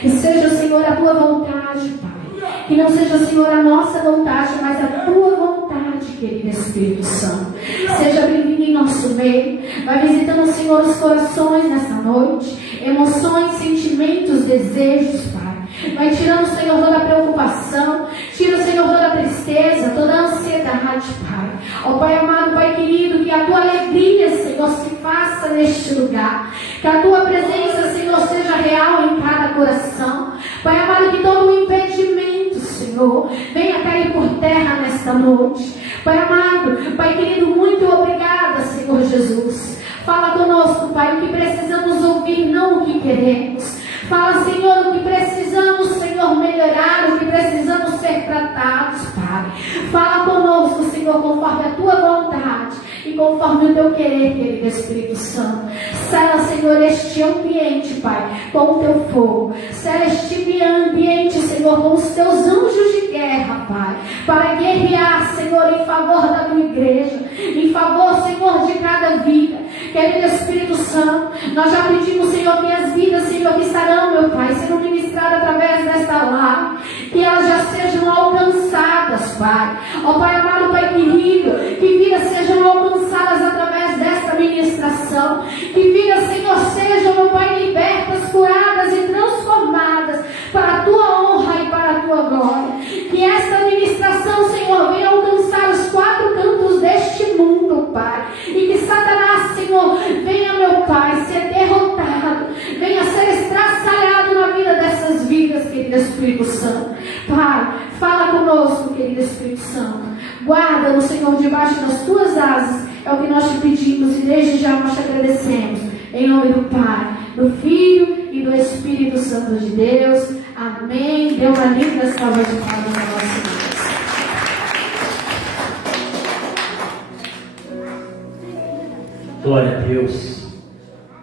Que seja, Senhor, a tua vontade, Pai. Que não seja, Senhor, a nossa vontade, mas a tua vontade, querido Espírito Santo. Seja bem-vindo em nosso meio. Vai visitando, Senhor, os corações nessa noite. Emoções, sentimentos, desejos, Pai. Vai tirando, Senhor, toda a preocupação. Tira, Senhor, toda a tristeza, toda a ansiedade, Pai. Ó Pai amado, Pai querido, que a tua alegria, Senhor, se faça neste lugar. Que a tua presença, Senhor, seja real em cada coração. Pai amado, que todo o impedimento, Senhor, venha cair por terra nesta noite. Pai amado, Pai querido, muito obrigada, Senhor Jesus. Fala conosco, Pai, o que precisamos ouvir, não o que queremos. Fala, Senhor, o que precisamos, Senhor, melhorar, o que precisamos ser tratados, Pai. Fala conosco, Senhor, conforme a tua vontade e conforme o teu querer, querido Espírito Santo. Sela, Senhor, este ambiente, Pai, com o teu fogo. Sela este ambiente, Senhor, com os teus anjos de guerra, Pai, para guerrear, Senhor, em favor da tua igreja, em favor, Senhor, de cada vida. Querido Espírito Santo, nós já pedimos, Senhor, que as vidas, Senhor, que estarão, meu Pai, sendo ministradas através desta live, que elas já sejam alcançadas, Pai. Ó Pai amado, Pai querido, que vidas sejam alcançadas através desta ministração. Que vidas, Senhor, sejam, meu Pai, libertas, curadas e transformadas para a tua honra e para a tua glória. Que esta ministração, Senhor, venha alcançar os quatro cantos deste mundo, Pai. E que Satanás, Senhor, venha, meu Pai, ser derrotado, venha ser estraçalhado na vida dessas vidas, querido Espírito Santo. Pai, fala conosco, querido Espírito Santo. Guarda-nos, Senhor, debaixo das tuas asas. É o que nós te pedimos e desde já nós te agradecemos. Em nome do Pai, do Filho e do Espírito Santo de Deus. Amém. Dê uma linda salva de palmas para nossa Deus. Glória a Deus.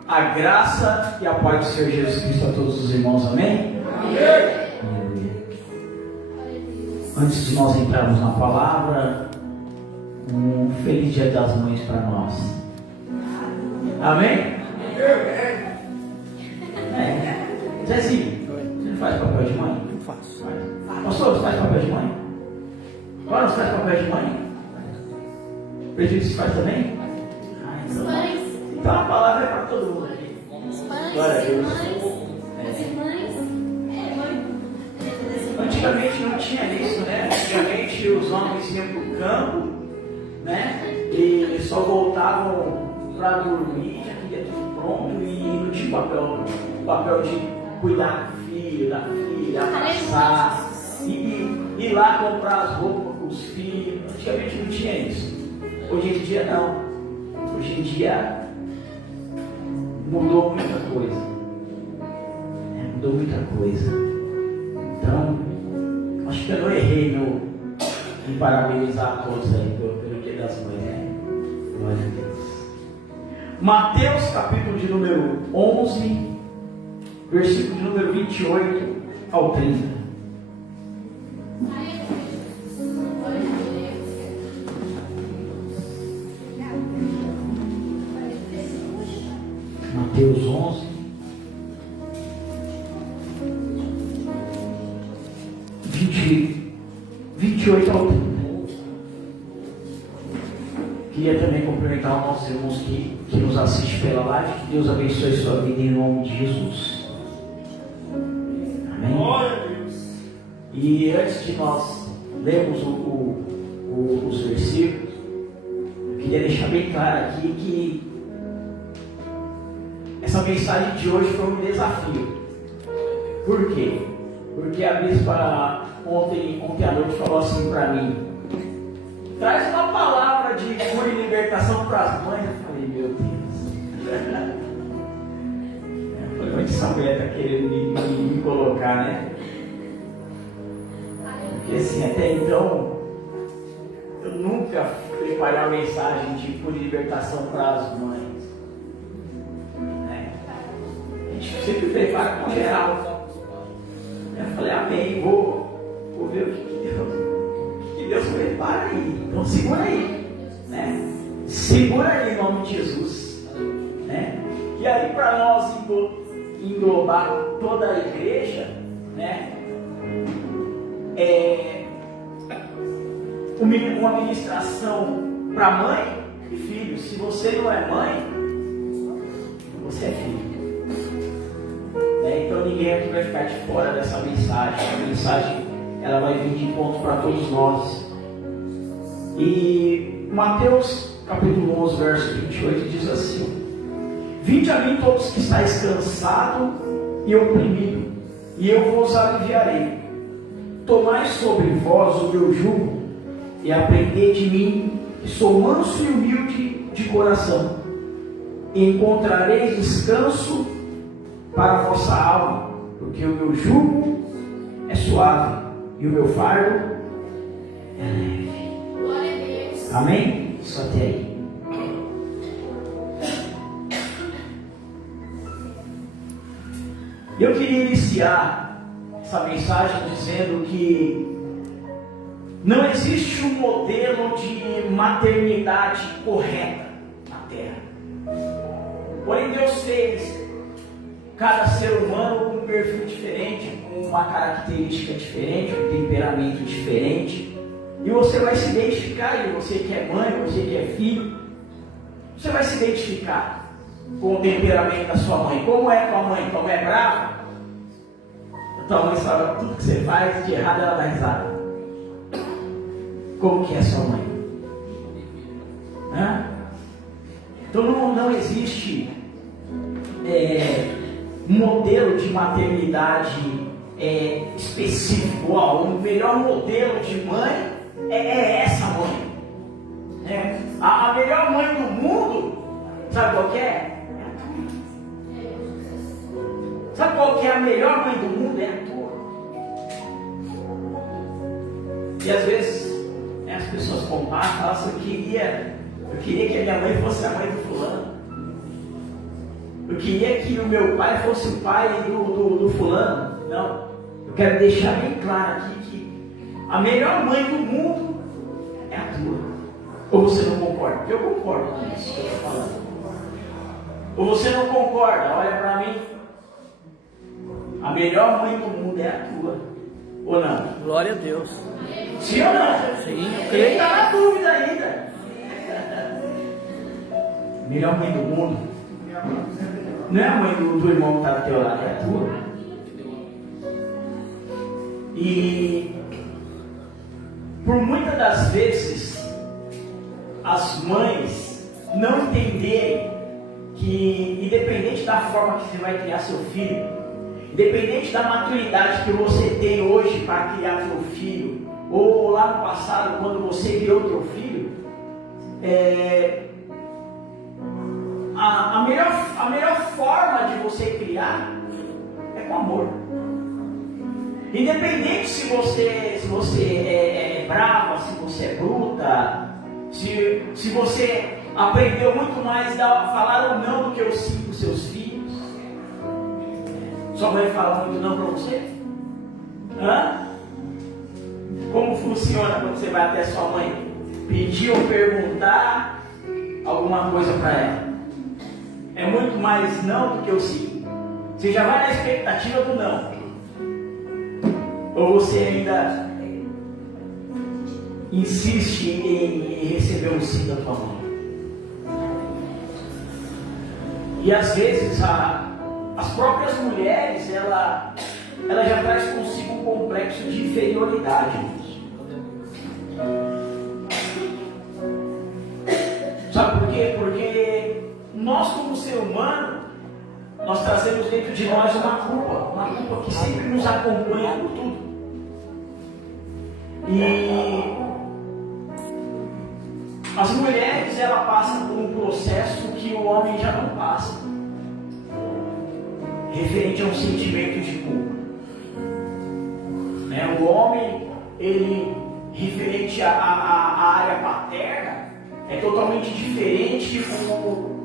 A graça e a paz do Senhor Jesus Cristo a todos os irmãos. Amém? Amém. Antes de nós entrarmos na palavra, um feliz Dia das Mães para nós. Amém? Zezinho, você não faz papel de mãe? Eu faço. Pastor, você faz papel de mãe? Agora você faz papel de mãe? Prefeito, você faz também? Os pais, Então a palavra é para todo mundo aqui. os pais, Glória a as Deus. irmãs, as irmãs. Antigamente não tinha isso, né? Antigamente os homens iam para o campo, né? E só voltavam para dormir, já queria tudo pronto e não tinha papel de cuidar do filho, da filha, abraçar, e ir lá comprar as roupas para os filhos. Antigamente não tinha isso. Hoje em dia não. Hoje em dia mudou muita coisa. Mudou muita coisa. Então, acho que eu não errei em parabenizar a todos aí pelo Dia das Mães, né? Glória a Deus. Mateus, capítulo de número 11, versículo de número 28 ao 30. Mateus 11, 28 ao 30. Queria também cumprimentar os nossos irmãos que nos assistem pela live. Que Deus abençoe sua vida em nome de Jesus. Amém? E antes de nós lermos os versículos, eu queria deixar bem claro aqui que essa mensagem de hoje foi um desafio. Por quê? Porque a bispa ontem à noite falou assim para mim: traz uma palavra de cura e libertação para as mães. Eu falei: meu Deus. Eu falei: onde essa mulher está querendo me colocar, né? Porque assim, até então eu nunca preparei uma mensagem de cura e libertação para as mães. A gente sempre prepara com geral. Eu falei: amém, vou ver o que Deus prepara aí. Então segura aí, né? Segura aí em nome de Jesus, né? E aí para nós englobar toda a igreja, né? Uma ministração para mãe e filho. Se você não é mãe, você é filho, né? Então ninguém aqui vai ficar de fora dessa mensagem. A mensagem, ela vai vir de encontro para todos nós. E Mateus capítulo 11, verso 28 diz assim: vinde a mim todos que estáis cansados e oprimidos, e eu vos aliviarei. Tomai sobre vós o meu jugo e aprendei de mim, que sou manso e humilde de coração, e encontrareis descanso para a vossa alma, porque o meu jugo é suave e o meu fardo é leve. Glória a Deus. Amém? Só até aí. Eu queria iniciar essa mensagem dizendo que não existe um modelo de maternidade correta na Terra. Porém, Deus fez cada ser humano com um perfil diferente, com uma característica diferente, um temperamento diferente. E você vai se identificar, e você que é mãe, você que é filho, você vai se identificar com o temperamento da sua mãe. Como é tua mãe? Tua mãe é brava? A tua mãe sabe tudo que você faz, de errado ela dá risada. Como que é sua mãe? Então não existe um modelo de maternidade específico. O melhor modelo de mãe é essa mãe. A melhor mãe do mundo, sabe qual que é? Sabe qual que é a melhor mãe do mundo? É a tua. E às vezes as pessoas comparam, falam, eu queria que a minha mãe fosse a mãe do fulano. Eu queria que o meu pai fosse o pai do fulano. Não, eu quero deixar bem claro aqui que a melhor mãe do mundo é a tua. Ou você não concorda? Eu concordo com isso que eu estou falando. Ou você não concorda? Olha para mim. A melhor mãe do mundo é a tua. Ou não? Glória a Deus. Sim ou não? Sim, eu Ele creio. está na dúvida ainda. A melhor mãe do mundo não é a mãe do irmão que está do teu lado, é a tua. E por muitas das vezes as mães não entenderem que, independente da forma que você vai criar seu filho, independente da maturidade que você tem hoje para criar seu filho, ou lá no passado quando você criou teu filho, a melhor forma de você criar é com amor. Independente se você é brava, se você é bruta, se você aprendeu muito mais a falar ou não do que os 5 seus filhos. Sua mãe fala muito não para você? Como funciona quando você vai até sua mãe? Pedir ou perguntar alguma coisa para ela. É muito mais não do que o sim. Você já vai na expectativa do não. Ou você ainda insiste em receber o sim da tua mãe. E às vezes as próprias mulheres, ela já traz consigo um complexo de inferioridade. Sabe por quê? Porque nós como ser humano, nós trazemos dentro de nós uma culpa que sempre nos acompanha por tudo. E as mulheres, ela passam por um processo que o homem já não passa, referente a um sentimento de culpa. O homem, ele, referente à área paterna, é totalmente diferente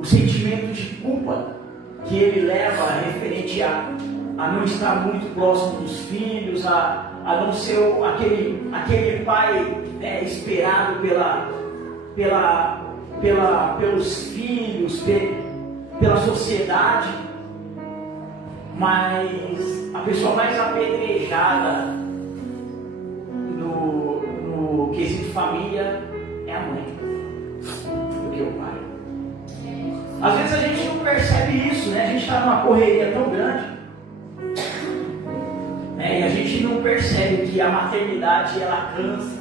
o sentimento de culpa que ele leva referente a não estar muito próximo dos filhos, a não ser aquele pai esperado pelos filhos, pela sociedade. Mas a pessoa mais apedrejada no quesito família é a mãe do que o pai. Às vezes a gente não percebe isso, né? A gente está numa correria tão grande, né? E a gente não percebe que a maternidade ela cansa,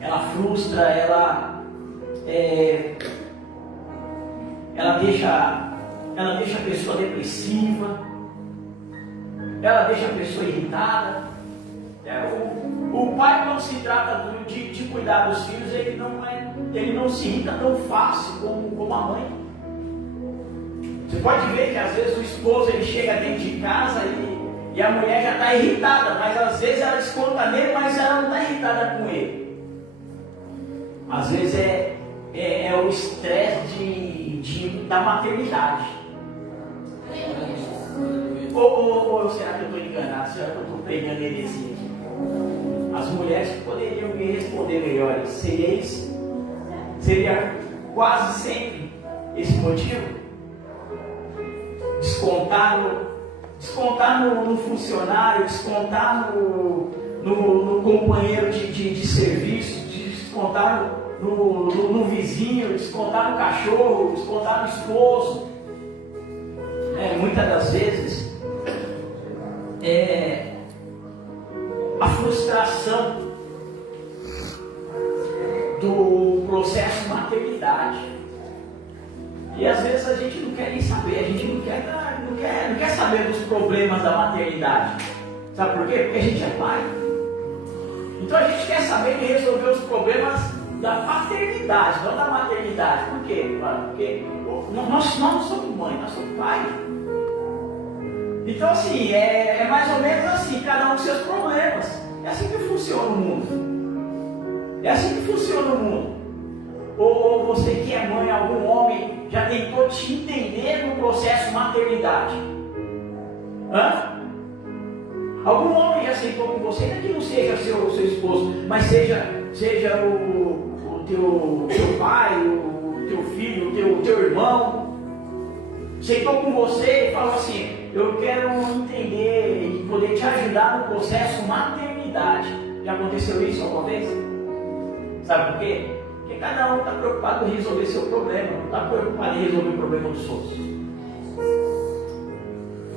ela frustra, ela deixa a pessoa depressiva, ela deixa a pessoa irritada. O pai, quando se trata de cuidar dos filhos, ele não se irrita tão fácil como a mãe. Você pode ver que às vezes o esposo ele chega dentro de casa e a mulher já está irritada, mas às vezes ela desconta nele, mas ela não está irritada com ele. Às vezes é o estresse da maternidade. Ou será que eu estou enganado? Será que eu estou pregando heresia aqui? As mulheres que poderiam me responder melhor, seria quase sempre esse motivo? Descontar no funcionário, descontar no companheiro de serviço, descontar no vizinho, descontar no cachorro, descontar no esposo. Muitas das vezes a frustração do processo maternidade. E às vezes a gente não quer nem saber, a gente não quer saber dos problemas da maternidade. Sabe por quê? Porque a gente é pai. Então a gente quer saber de resolver os problemas da paternidade, não da maternidade. Por quê? Porque nós não somos mãe, nós somos pai. Então assim, é mais ou menos assim, cada um com seus problemas. É assim que funciona o mundo. É assim que funciona o mundo. Ou você que é mãe, algum homem já tentou te entender no processo maternidade? Algum homem já sentou com você, ainda que não seja seu esposo, mas seja o teu pai, o teu filho, o teu irmão, sentou com você e falou assim: eu quero entender e poder te ajudar no processo maternidade. Já aconteceu isso alguma vez? Sabe por quê? Porque cada um está preocupado em resolver seu problema, não está preocupado em resolver o problema dos outros.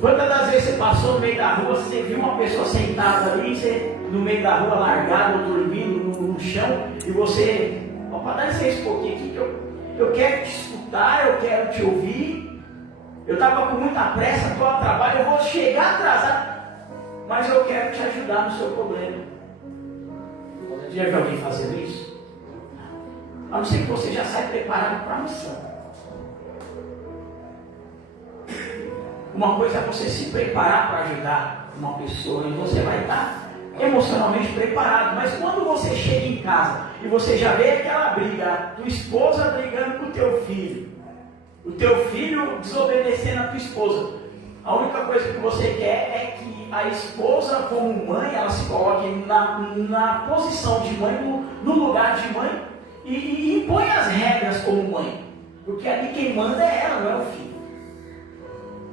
Quantas das vezes você passou no meio da rua, você viu uma pessoa sentada ali, você, no meio da rua largada, dormindo no chão, e você, dá licença um pouquinho aqui, que eu quero te escutar, eu quero te ouvir. Eu estava com muita pressa, estou a trabalho, eu vou chegar atrasado, mas eu quero te ajudar no seu problema. Já viu alguém fazendo isso? A não ser que você já sai preparado para a missão. Uma coisa é você se preparar para ajudar uma pessoa e você vai estar emocionalmente preparado. Mas quando você chega em casa e você já vê aquela briga, tua esposa brigando com o teu filho desobedecendo a tua esposa, a única coisa que você quer é que a esposa, como mãe, ela se coloque na posição de mãe, no lugar de mãe, e impõe as regras como mãe, porque ali quem manda é ela, não é o filho.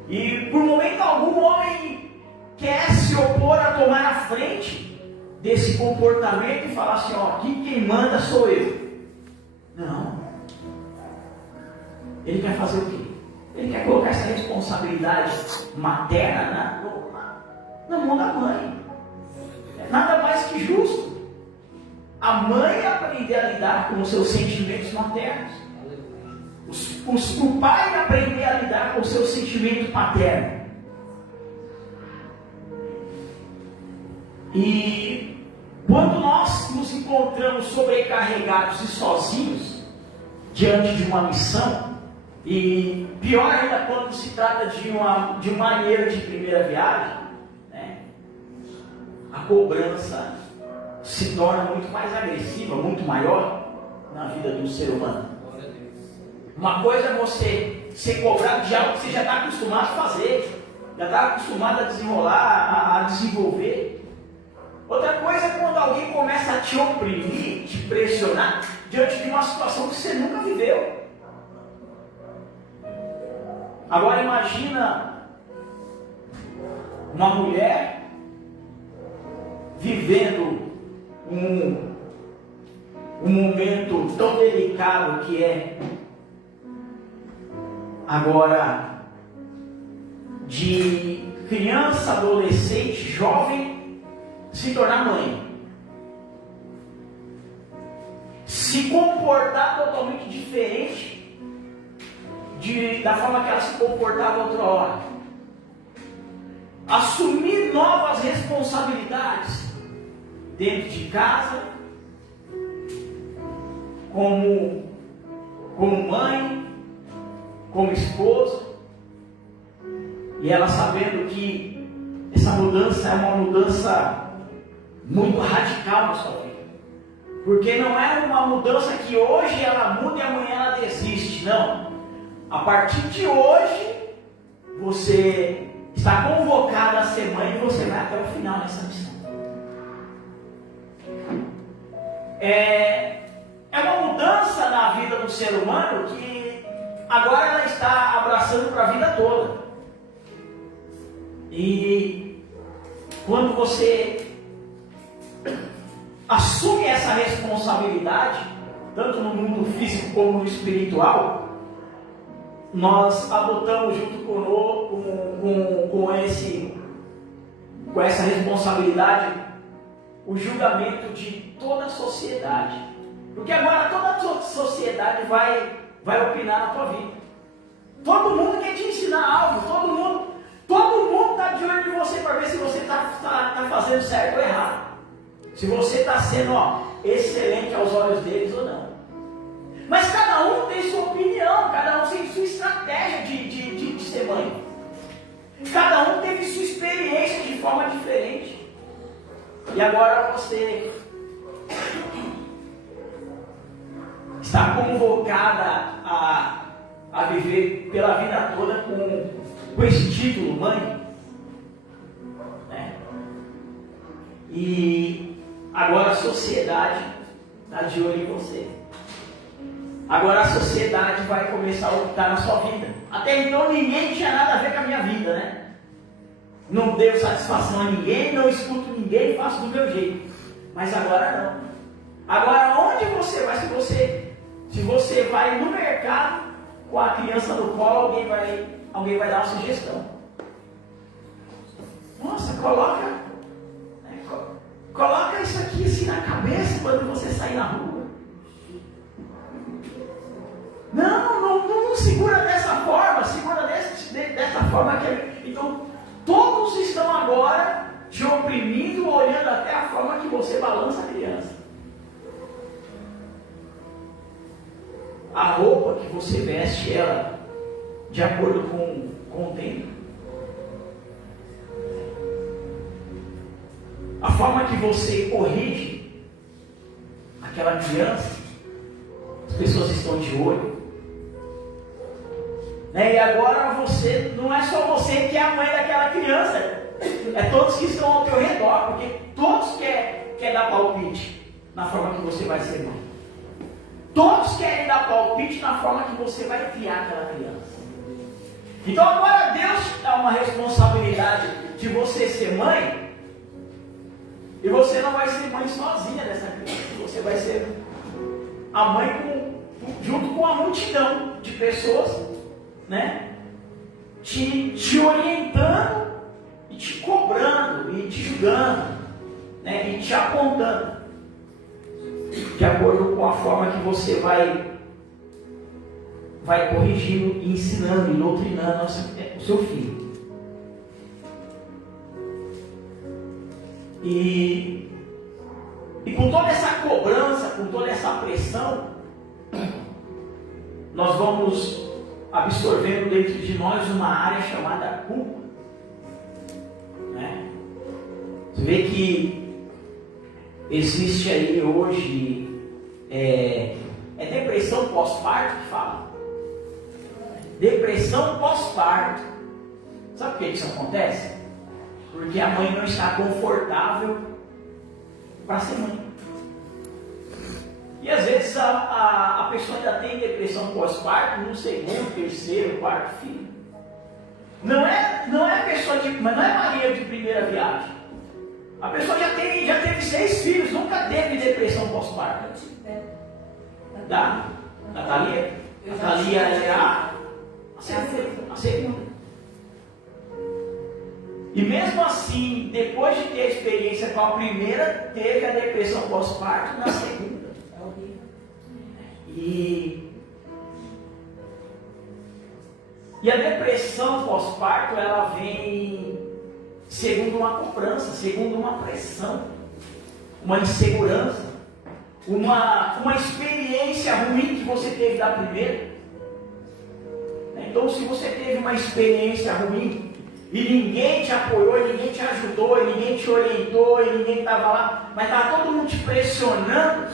E por momento algum o homem quer se opor a tomar a frente desse comportamento e falar assim: aqui quem manda sou eu. Não. Ele quer fazer o quê? Ele quer colocar essa responsabilidade materna na mão da mãe. É nada mais que justo a mãe aprender a lidar com os seus sentimentos maternos, o pai aprender a lidar com o seu sentimento paterno. E quando nós nos encontramos sobrecarregados e sozinhos diante de uma missão, e pior ainda quando se trata de um marinheiro de primeira viagem, né, a cobrança se torna muito mais agressiva, muito maior na vida do ser humano. Uma coisa é você ser cobrado de algo que você já está acostumado a fazer, já está acostumado a desenrolar, a desenvolver. Outra coisa é quando alguém começa a te oprimir, te pressionar diante de uma situação que você nunca viveu. Agora imagina uma mulher vivendo um momento tão delicado que é agora de criança, adolescente, jovem se tornar mãe, se comportar totalmente diferente da forma que ela se comportava outra hora, assumir novas responsabilidades dentro de casa, como mãe, como esposa, e ela sabendo que essa mudança é uma mudança muito radical na sua vida, porque não é uma mudança que hoje ela muda e amanhã ela desiste, não. A partir de hoje você está convocado a ser mãe e você vai até o final nessa missão. É uma mudança na vida do ser humano que agora ela está abraçando para a vida toda. E quando você assume essa responsabilidade, tanto no mundo físico como no espiritual, nós adotamos junto com essa responsabilidade o julgamento de toda a sociedade. Porque agora toda a sociedade vai opinar na tua vida. Todo mundo quer te ensinar algo, todo mundo está de olho em você para ver se você está fazendo certo ou errado. Se você está sendo excelente aos olhos deles ou não. Mas cada um tem sua opinião, cada um tem sua estratégia de ser mãe. Cada um teve sua experiência de forma diferente. E agora você está convocada a viver pela vida toda com esse título, mãe. Né? E agora a sociedade está de olho em você. Agora a sociedade vai começar a optar na sua vida. Até então ninguém tinha nada a ver com a minha vida, né? Não devo satisfação a ninguém, não escuto ninguém, faço do meu jeito. Mas agora não. Agora onde você vai? Se você vai no mercado com a criança no colo, alguém vai dar uma sugestão. Nossa, coloca isso aqui assim na cabeça quando você sair na rua. Não segura dessa forma, segura dessa forma que. Então, todos estão agora te oprimindo, olhando até a forma que você balança a criança. A roupa que você veste ela de acordo com o tempo. A forma que você corrige aquela criança, as pessoas estão de olho. Né? E agora você, não é só você que é a mãe daquela criança, é todos que estão ao teu redor, porque todos querem dar palpite na forma que você vai ser mãe. Todos querem dar palpite na forma que você vai criar aquela criança. Então agora Deus te dá uma responsabilidade de você ser mãe, e você não vai ser mãe sozinha dessa criança, você vai ser a mãe junto com a multidão de pessoas, né? Te orientando e te cobrando e te julgando, né? E te apontando de acordo com a forma que você vai corrigindo, ensinando e doutrinando o seu filho. E com toda essa cobrança, com toda essa pressão, nós vamos absorvendo dentro de nós uma área chamada culpa. Né? Você vê que existe aí hoje depressão pós-parto que fala. Depressão pós-parto. Sabe por que isso acontece? Porque a mãe não está confortável para ser mãe. E às vezes a pessoa ainda tem depressão pós-parto no segundo, terceiro, quarto filho. Não é a pessoa mas não é marinheiro de primeira viagem. A pessoa já teve 6 filhos, nunca teve depressão pós-parto. Dá? Natalia? Natalia é a segunda. E mesmo assim, depois de ter a experiência com a primeira, teve a depressão pós-parto na segunda. E a depressão pós-parto, ela vem segundo uma cobrança, segundo uma pressão, uma insegurança, uma experiência ruim que você teve da primeira. Então, se você teve uma experiência ruim e ninguém te apoiou, e ninguém te ajudou, e ninguém te orientou, e ninguém estava lá, mas estava todo mundo te pressionando,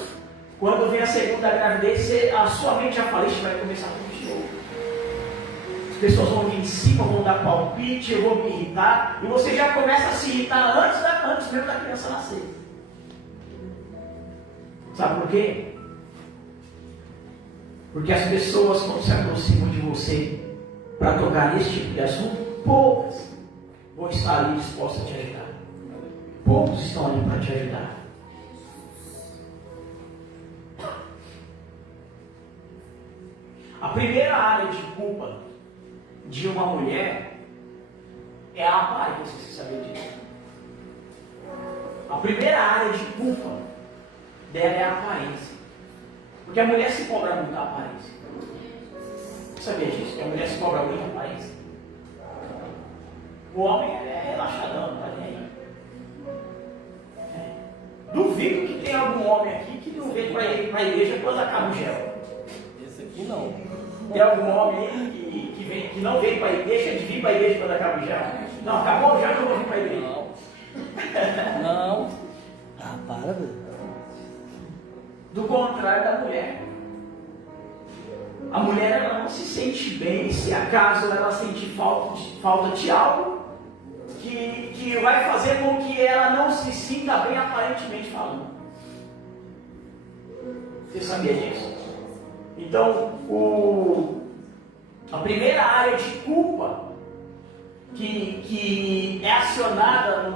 quando vem a segunda gravidez, a sua mente já fala, isso vai começar tudo de novo. As pessoas vão vir em cima, vão dar palpite, eu vou me irritar, e você já começa a se irritar antes mesmo da criança nascer. Sabe por quê? Porque as pessoas, quando se aproximam de você para tocar nesse tipo de assunto, poucas vão estar ali dispostas a te ajudar. Poucos estão ali para te ajudar. A primeira área de culpa de uma mulher é a aparência, você sabia disso? A primeira área de culpa dela é a aparência. Porque a mulher se cobra muito a aparência. Você sabia disso? Que a mulher se cobra muito a aparência? O homem é relaxadão, não tá nem aí. Duvido que tenha algum homem aqui que não vem para a igreja quando acaba o gel. Esse aqui não. Tem algum homem aí que não veio para a igreja, deixa de vir para a igreja quando acaba o gel? Não, acabou o gel, eu vou vir para a igreja. Não. Ah, para, velho. Do contrário da mulher. A mulher, ela não se sente bem se acaso ela sentir falta de algo que vai fazer com que ela não se sinta bem aparentemente falando. Você sabia disso? Então, a primeira área de culpa que é acionada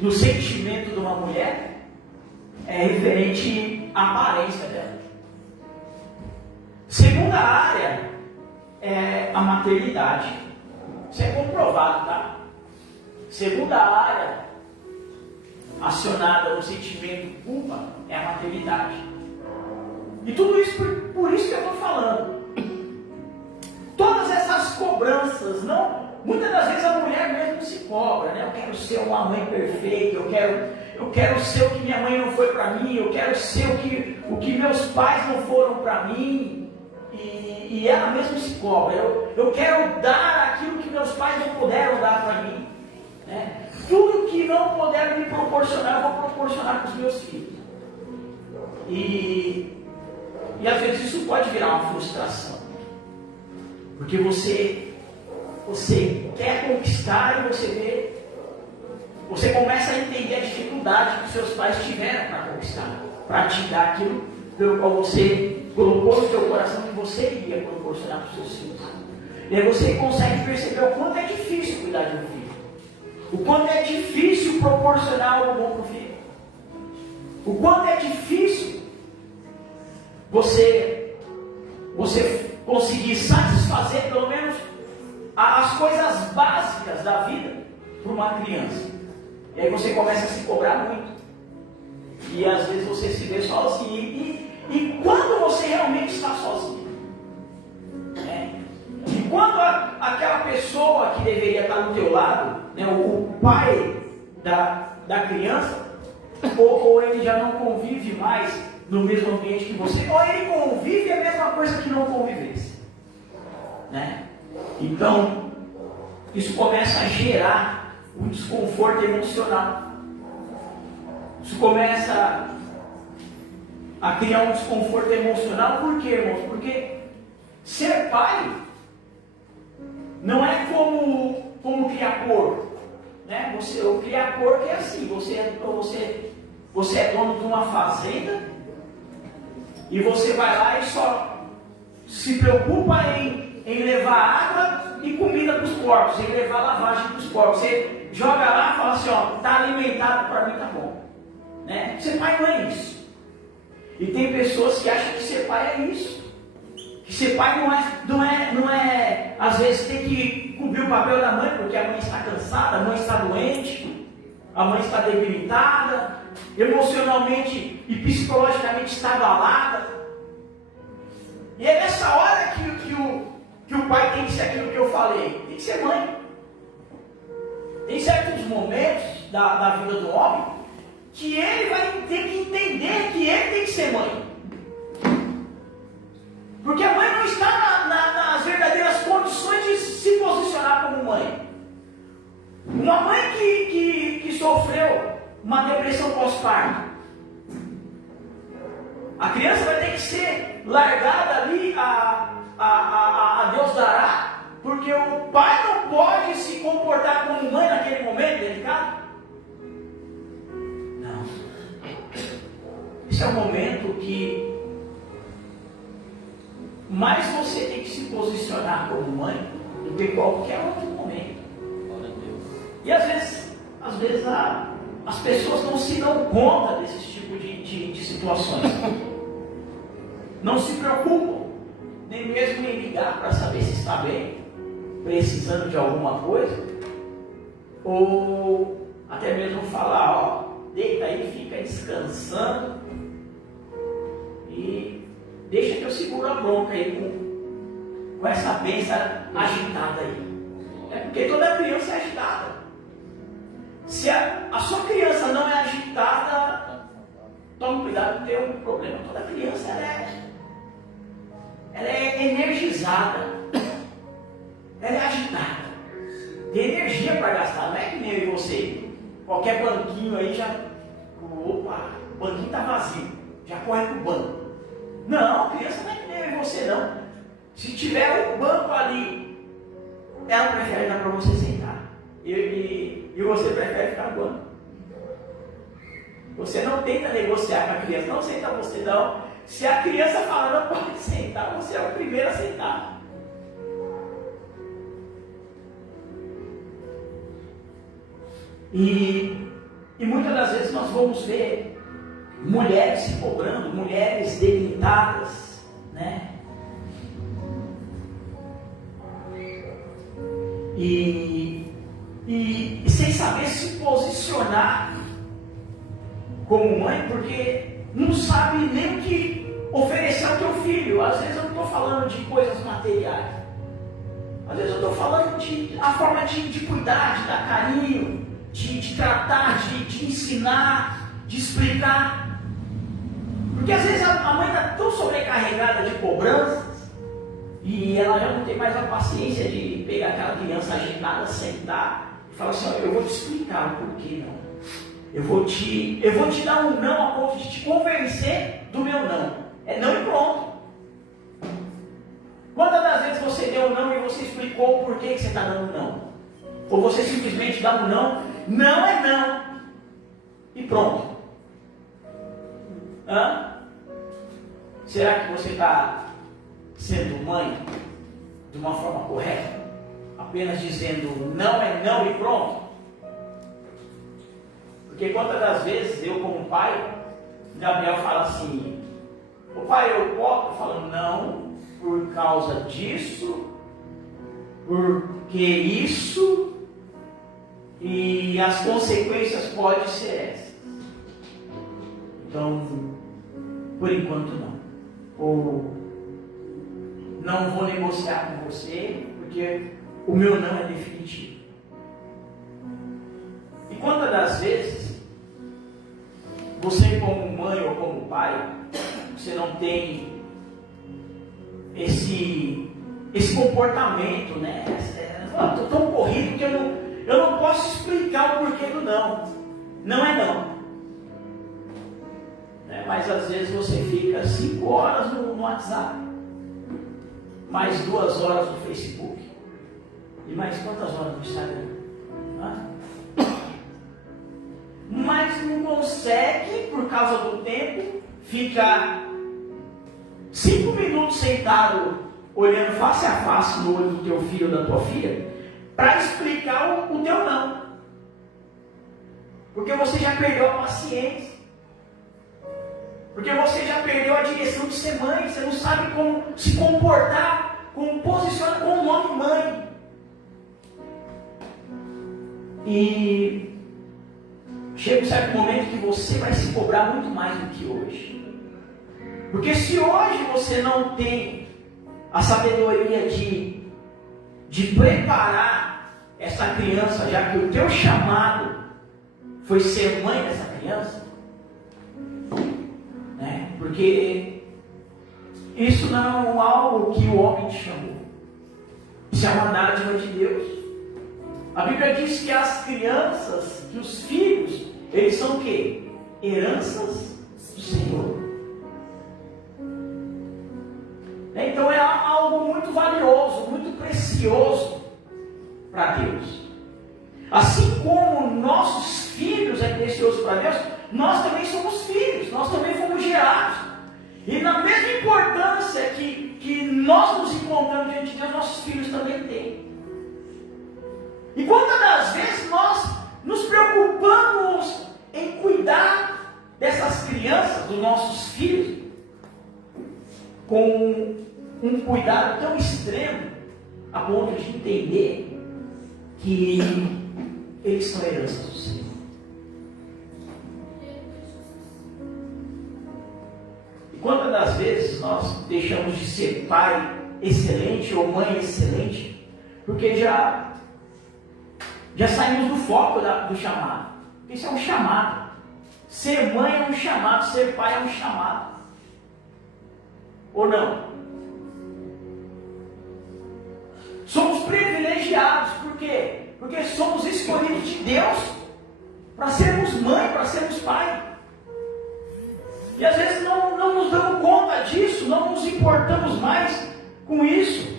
no sentimento de uma mulher é referente à aparência dela. Segunda área é a maternidade. Isso é comprovado, tá? Segunda área acionada no sentimento de culpa é a maternidade. E tudo isso por isso que eu estou falando. Todas essas cobranças, muitas das vezes a mulher mesmo se cobra, né? Eu quero ser uma mãe perfeita, eu quero ser o que minha mãe não foi para mim, eu quero ser o que meus pais não foram para mim. E ela mesma se cobra. Eu quero dar aquilo que meus pais não puderam dar para mim. Né? Tudo que não puderam me proporcionar, eu vou proporcionar para os meus filhos. E às vezes isso pode virar uma frustração. Porque você quer conquistar e você começa a entender a dificuldade que os seus pais tiveram para conquistar, para te dar aquilo pelo qual você colocou no seu coração que você iria proporcionar para os seus filhos. E aí você consegue perceber o quanto é difícil cuidar de um filho, o quanto é difícil proporcionar algo bom para o filho, o quanto é difícil você conseguir satisfazer pelo menos as coisas básicas da vida para uma criança. E aí você começa a se cobrar muito. E às vezes você se vê sozinho. E quando você realmente está sozinho? E quando aquela pessoa que deveria estar do teu lado, né, o pai da criança, ou ele já não convive mais no mesmo ambiente que você, ou ele convive a mesma coisa que não convivesse. Né? Então, isso começa a gerar um desconforto emocional. Isso começa a criar um desconforto emocional. Por quê, irmãos? Porque ser pai não é como criar porco. Né? O criar porco é assim, você é dono de uma fazenda e você vai lá e só se preocupa em levar água e comida para os porcos, tem que levar lavagem para os porcos. Você joga lá e fala assim, ó, está alimentado, para mim tá bom. Né? Ser pai não é isso. E tem pessoas que acham que ser pai é isso. Que ser pai não é às vezes ter que cumprir o papel da mãe, porque a mãe está cansada, a mãe está doente, a mãe está debilitada, emocionalmente e psicologicamente está abalada. E é nessa hora que o pai tem que ser aquilo que eu falei, tem que ser mãe. Tem certos momentos da vida do homem que ele vai ter que entender que ele tem que ser mãe. Porque a mãe não está nas verdadeiras condições de se posicionar como mãe. Uma mãe que sofreu uma depressão pós-parto, a criança vai ter que ser largada ali a Deus dará, porque o pai não pode se comportar como mãe naquele momento delicado. Não. Esse é o momento que mais você tem que se posicionar como mãe do que qualquer outro momento. E às vezes as pessoas não se dão conta desse tipo de situações. Não se preocupam, nem mesmo em ligar para saber se está bem, precisando de alguma coisa, ou até mesmo falar, ó, deita aí, fica descansando e deixa que eu seguro a bronca aí com essa bênção agitada aí. É porque toda criança é agitada. Se a sua criança não é agitada, tome cuidado, não tem um problema. Toda criança ela é energizada, ela é agitada, tem energia para gastar. Não é que nem eu e você, qualquer banquinho aí já, opa, o banquinho está vazio, já corre para o banco. Não, criança não é que nem eu e você não. Se tiver um banco ali, ela prefere dar para você sentar. E você prefere ficar no banco. Você não tenta negociar com a criança, não senta você não. Se a criança fala não pode sentar, você é o primeiro a sentar. E muitas das vezes nós vamos ver mulheres se cobrando, mulheres debilitadas, né? E sem saber se posicionar como mãe, porque não sabe nem o que oferecer ao teu filho. Às vezes eu não estou falando de coisas materiais, às vezes eu estou falando de a forma de cuidar, de dar carinho, de tratar, de ensinar, de explicar. Porque às vezes a mãe está tão sobrecarregada de cobranças e ela já não tem mais a paciência de pegar aquela criança agitada, sentar e falar assim, eu vou te explicar o porquê não. Eu vou te dar um não a ponto de te convencer do meu não. É não e pronto. Quantas das vezes você deu um não e você explicou o porquê que você está dando não? Ou você simplesmente dá um não, não é não, e pronto. Hã? Será que você está sendo mãe de uma forma correta? Apenas dizendo não é não e pronto? Porque quantas das vezes eu como pai, Gabriel fala assim, o pai eu posso? Falando não, por causa disso, porque isso, e as consequências podem ser essas. Então, por enquanto não. Ou não vou negociar com você, porque o meu não é definitivo. E quantas das vezes, você como mãe ou como pai, você não tem esse comportamento, né? Estou tão corrido que eu não posso explicar o porquê do não. Não é não. Mas às vezes você fica 5 horas no WhatsApp, mais 2 horas no Facebook, e mais quantas horas no Instagram? Mas não consegue, por causa do tempo, ficar 5 minutos sentado olhando face a face no olho do teu filho ou da tua filha, para explicar o teu não. Porque você já perdeu a paciência. Porque você já perdeu a direção de ser mãe. Você não sabe como se comportar, como posicionar com o nome mãe. E chega um certo momento que você vai se cobrar muito mais do que hoje. Porque se hoje você não tem a sabedoria de preparar essa criança, já que o teu chamado foi ser mãe dessa criança, né? Porque isso não é algo que o homem te chamou. Isso é uma dádiva de Deus. A Bíblia diz que as crianças, que os filhos, eles são o quê? Heranças do Senhor. Então é algo muito valioso, muito precioso para Deus. Assim como nossos filhos é precioso para Deus, nós também somos filhos, nós também fomos gerados. E na mesma importância que nós nos encontramos diante de Deus, nossos filhos também têm. E quantas das vezes nós nos preocupamos em cuidar dessas crianças, dos nossos filhos, com um cuidado tão extremo, a ponto de entender que eles são heranças do Senhor. E quantas das vezes nós deixamos de ser pai excelente ou mãe excelente, porque já saímos do foco do chamado. Isso é um chamado. Ser mãe é um chamado, ser pai é um chamado. Ou não? Somos privilegiados, por quê? Porque somos escolhidos de Deus para sermos mãe, para sermos pai. E às vezes não nos damos conta disso, não nos importamos mais com isso.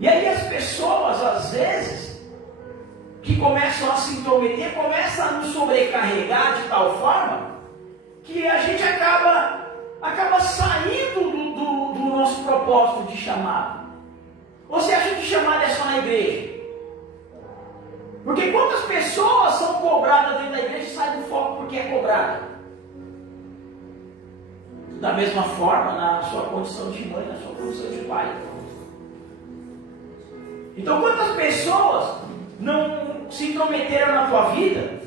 E aí as pessoas, às vezes, que começam a se intrometer, começam a nos sobrecarregar de tal forma que a gente acaba saindo do nosso propósito de chamado. Ou você acha que chamado é só na igreja? Porque quantas pessoas são cobradas dentro da igreja e saem do foco porque é cobrada? Da mesma forma, na sua condição de mãe, na sua condição de pai. Então, quantas pessoas não se intrometeram na tua vida,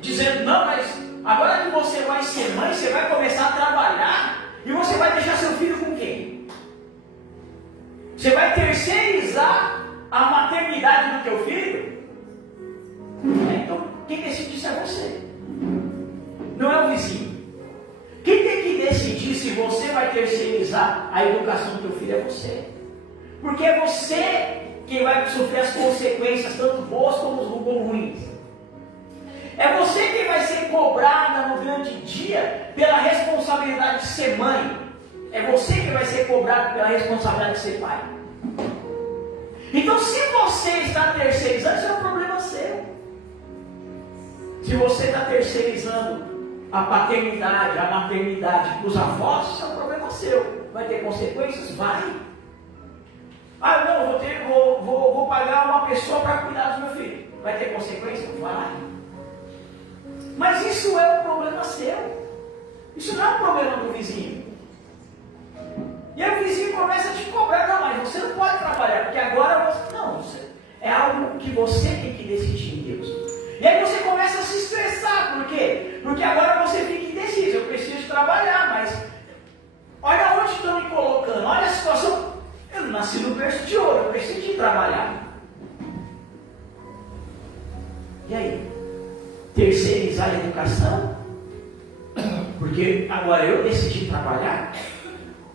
dizendo, não, mas agora que você vai ser mãe, você vai começar a trabalhar, e você vai deixar seu filho com quem? Você vai terceirizar a maternidade do teu filho? Então, quem decide isso é você, não é o vizinho. Quem tem que decidir se você vai terceirizar a educação do teu filho é você. Porque é você quem vai sofrer as consequências, tanto boas como ruins. É você quem vai ser cobrada no grande dia pela responsabilidade de ser mãe. É você que vai ser cobrado pela responsabilidade de ser pai. Então, se você está terceirizando, isso é um problema seu. Se você está terceirizando a paternidade, a maternidade para os avós, isso é um problema seu. Vai ter consequências? Vai. Ah, não, vou pagar uma pessoa para cuidar do meu filho. Vai ter consequência? Vai. Mas isso é um problema seu. Isso não é um problema do vizinho. E aí o vizinho começa a te cobrar, não, mas você não pode trabalhar, porque agora você... Não, é algo que você tem que decidir em Deus. E aí você começa a se estressar, por quê? Porque agora você fica indeciso, eu preciso trabalhar, mas olha onde estão me colocando, olha a situação. Eu nasci no berço de ouro, eu preciso trabalhar. E aí? Terceirizar a educação? Porque agora eu decidi trabalhar?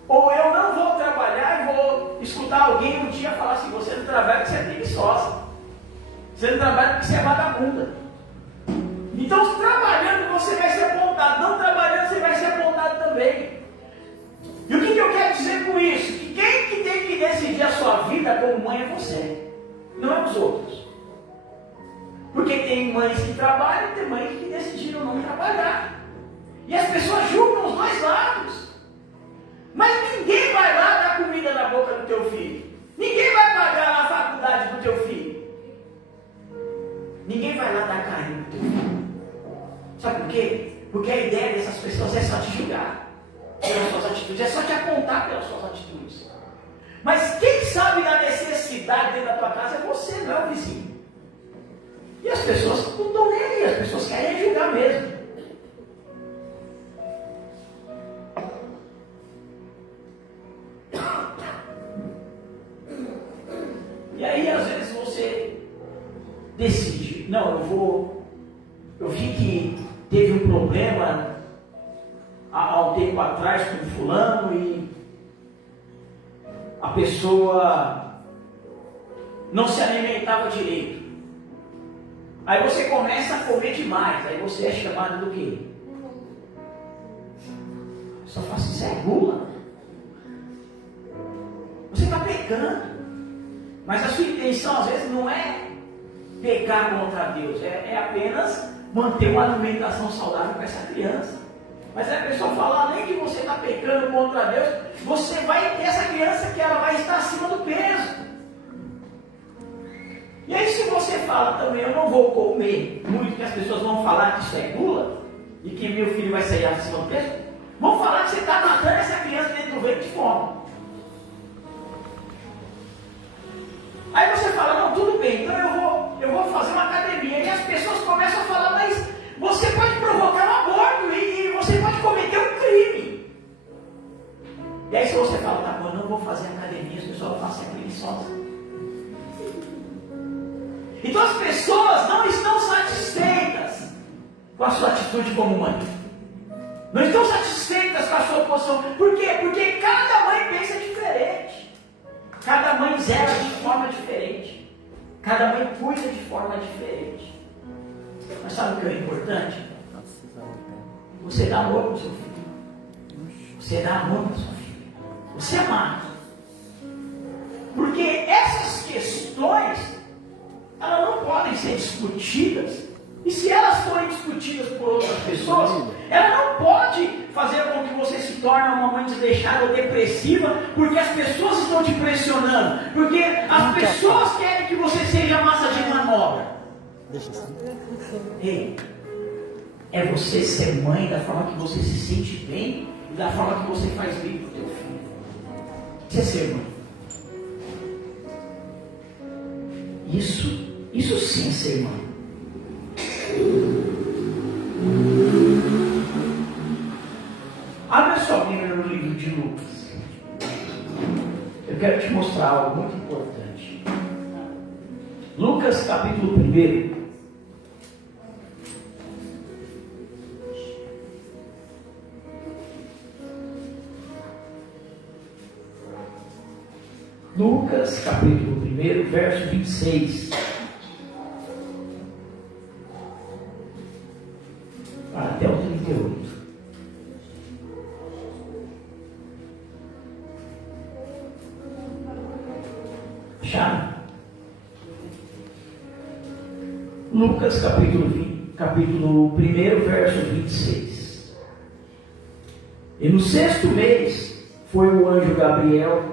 Ou eu não vou trabalhar e vou escutar alguém um dia falar assim, você não trabalha porque você é preguiçosa. Você não trabalha porque você é vagabunda. Então, trabalhando você vai ser apontado, não trabalhando você vai ser apontado também. E o que eu quero dizer com isso? Que quem que tem que decidir a sua vida como mãe é você, não é os outros. Porque Porque tem mães que trabalham e tem mães que decidiram não trabalhar. E as pessoas julgam os dois lados. Mas ninguém vai lá dar comida na boca do teu filho. Ninguém vai pagar a faculdade do teu filho. Ninguém vai lá dar carinho do teu filho. Sabe por quê? Porque a ideia dessas pessoas é só te julgar pelas suas atitudes, é só te apontar pelas suas atitudes. Mas quem sabe da necessidade dentro da tua casa é você, não é o vizinho. E as pessoas não estão nem aí, as pessoas querem julgar mesmo. E aí às vezes você decide, não, eu vi que teve um problema há um tempo atrás com fulano e a pessoa não se alimentava direito. Aí você começa a comer demais, aí você é chamado do quê? A pessoa fala assim, isso é gula. Você está pecando. Mas a sua intenção às vezes não é pecar contra Deus, é apenas manter uma alimentação saudável para essa criança. Mas a pessoa fala, além de você estar pecando contra Deus, você vai ter essa criança que ela vai estar acima do peso. E aí se você fala também, eu não vou comer muito, que as pessoas vão falar que isso é gula, e que meu filho vai sair acima do peso, vão falar que você está matando essa criança dentro do ventre de fome. Aí você fala, não, tudo bem, então eu vou fazer uma academia. E as pessoas começam a falar, mas você pode provocar um aborto e você pode cometer um crime. E aí se você fala, tá bom, eu não vou fazer academia, as pessoas vão fazer preguiçosa. Então as pessoas não estão satisfeitas com a sua atitude como mãe. Não estão satisfeitas com a sua posição. Por quê? Porque cada mãe pensa diferente. Cada mãe zela de forma diferente. Cada mãe cuida de forma diferente. Mas sabe o que é importante? Você dá amor para o seu filho. Você dá amor para a sua filha. Você amar. Porque essas questões, elas não podem ser discutidas. E se elas forem discutidas por outras pessoas, ela não pode fazer com que você se torne uma mãe desleixada ou depressiva, porque as pessoas estão te pressionando, porque as pessoas querem que você seja massa de manobra. Ei, é você ser mãe da forma que você se sente bem e da forma que você faz bem para o teu filho. Isso é ser mãe. Isso sim é ser mãe. Abra sua Bíblia no livro de Lucas. Eu quero te mostrar algo muito importante. Lucas capítulo 1. Lucas capítulo 1, verso 26. Até o 38. Acharam? Lucas capítulo 1, verso 26. E no 6º mês foi o anjo Gabriel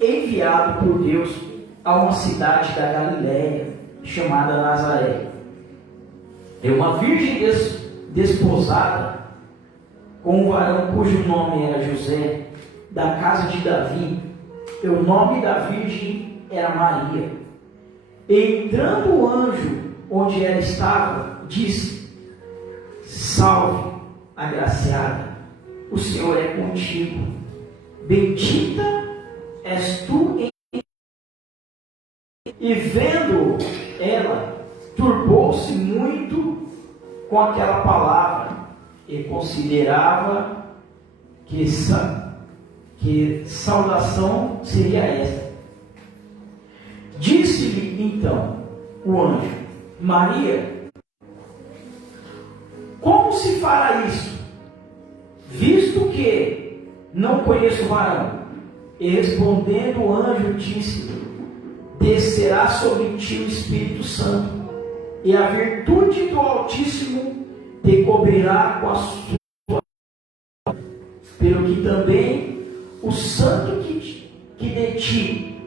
enviado por Deus a uma cidade da Galiléia chamada Nazaré. É uma virgem desposada com um varão cujo nome era José, da casa de Davi. E o nome da virgem era Maria. E entrando o anjo onde ela estava, disse: Salve, agraciada, o Senhor é contigo. Bendita és tu em... E vendo ela, turbou-se muito com aquela palavra e considerava que saudação seria esta. Disse-lhe então o anjo: Maria, como se fará isto, visto que não conheço varão? E respondendo o anjo disse: Descerá sobre ti o Espírito Santo, e a virtude do Altíssimo te cobrirá com a sua, pelo que também o santo que de ti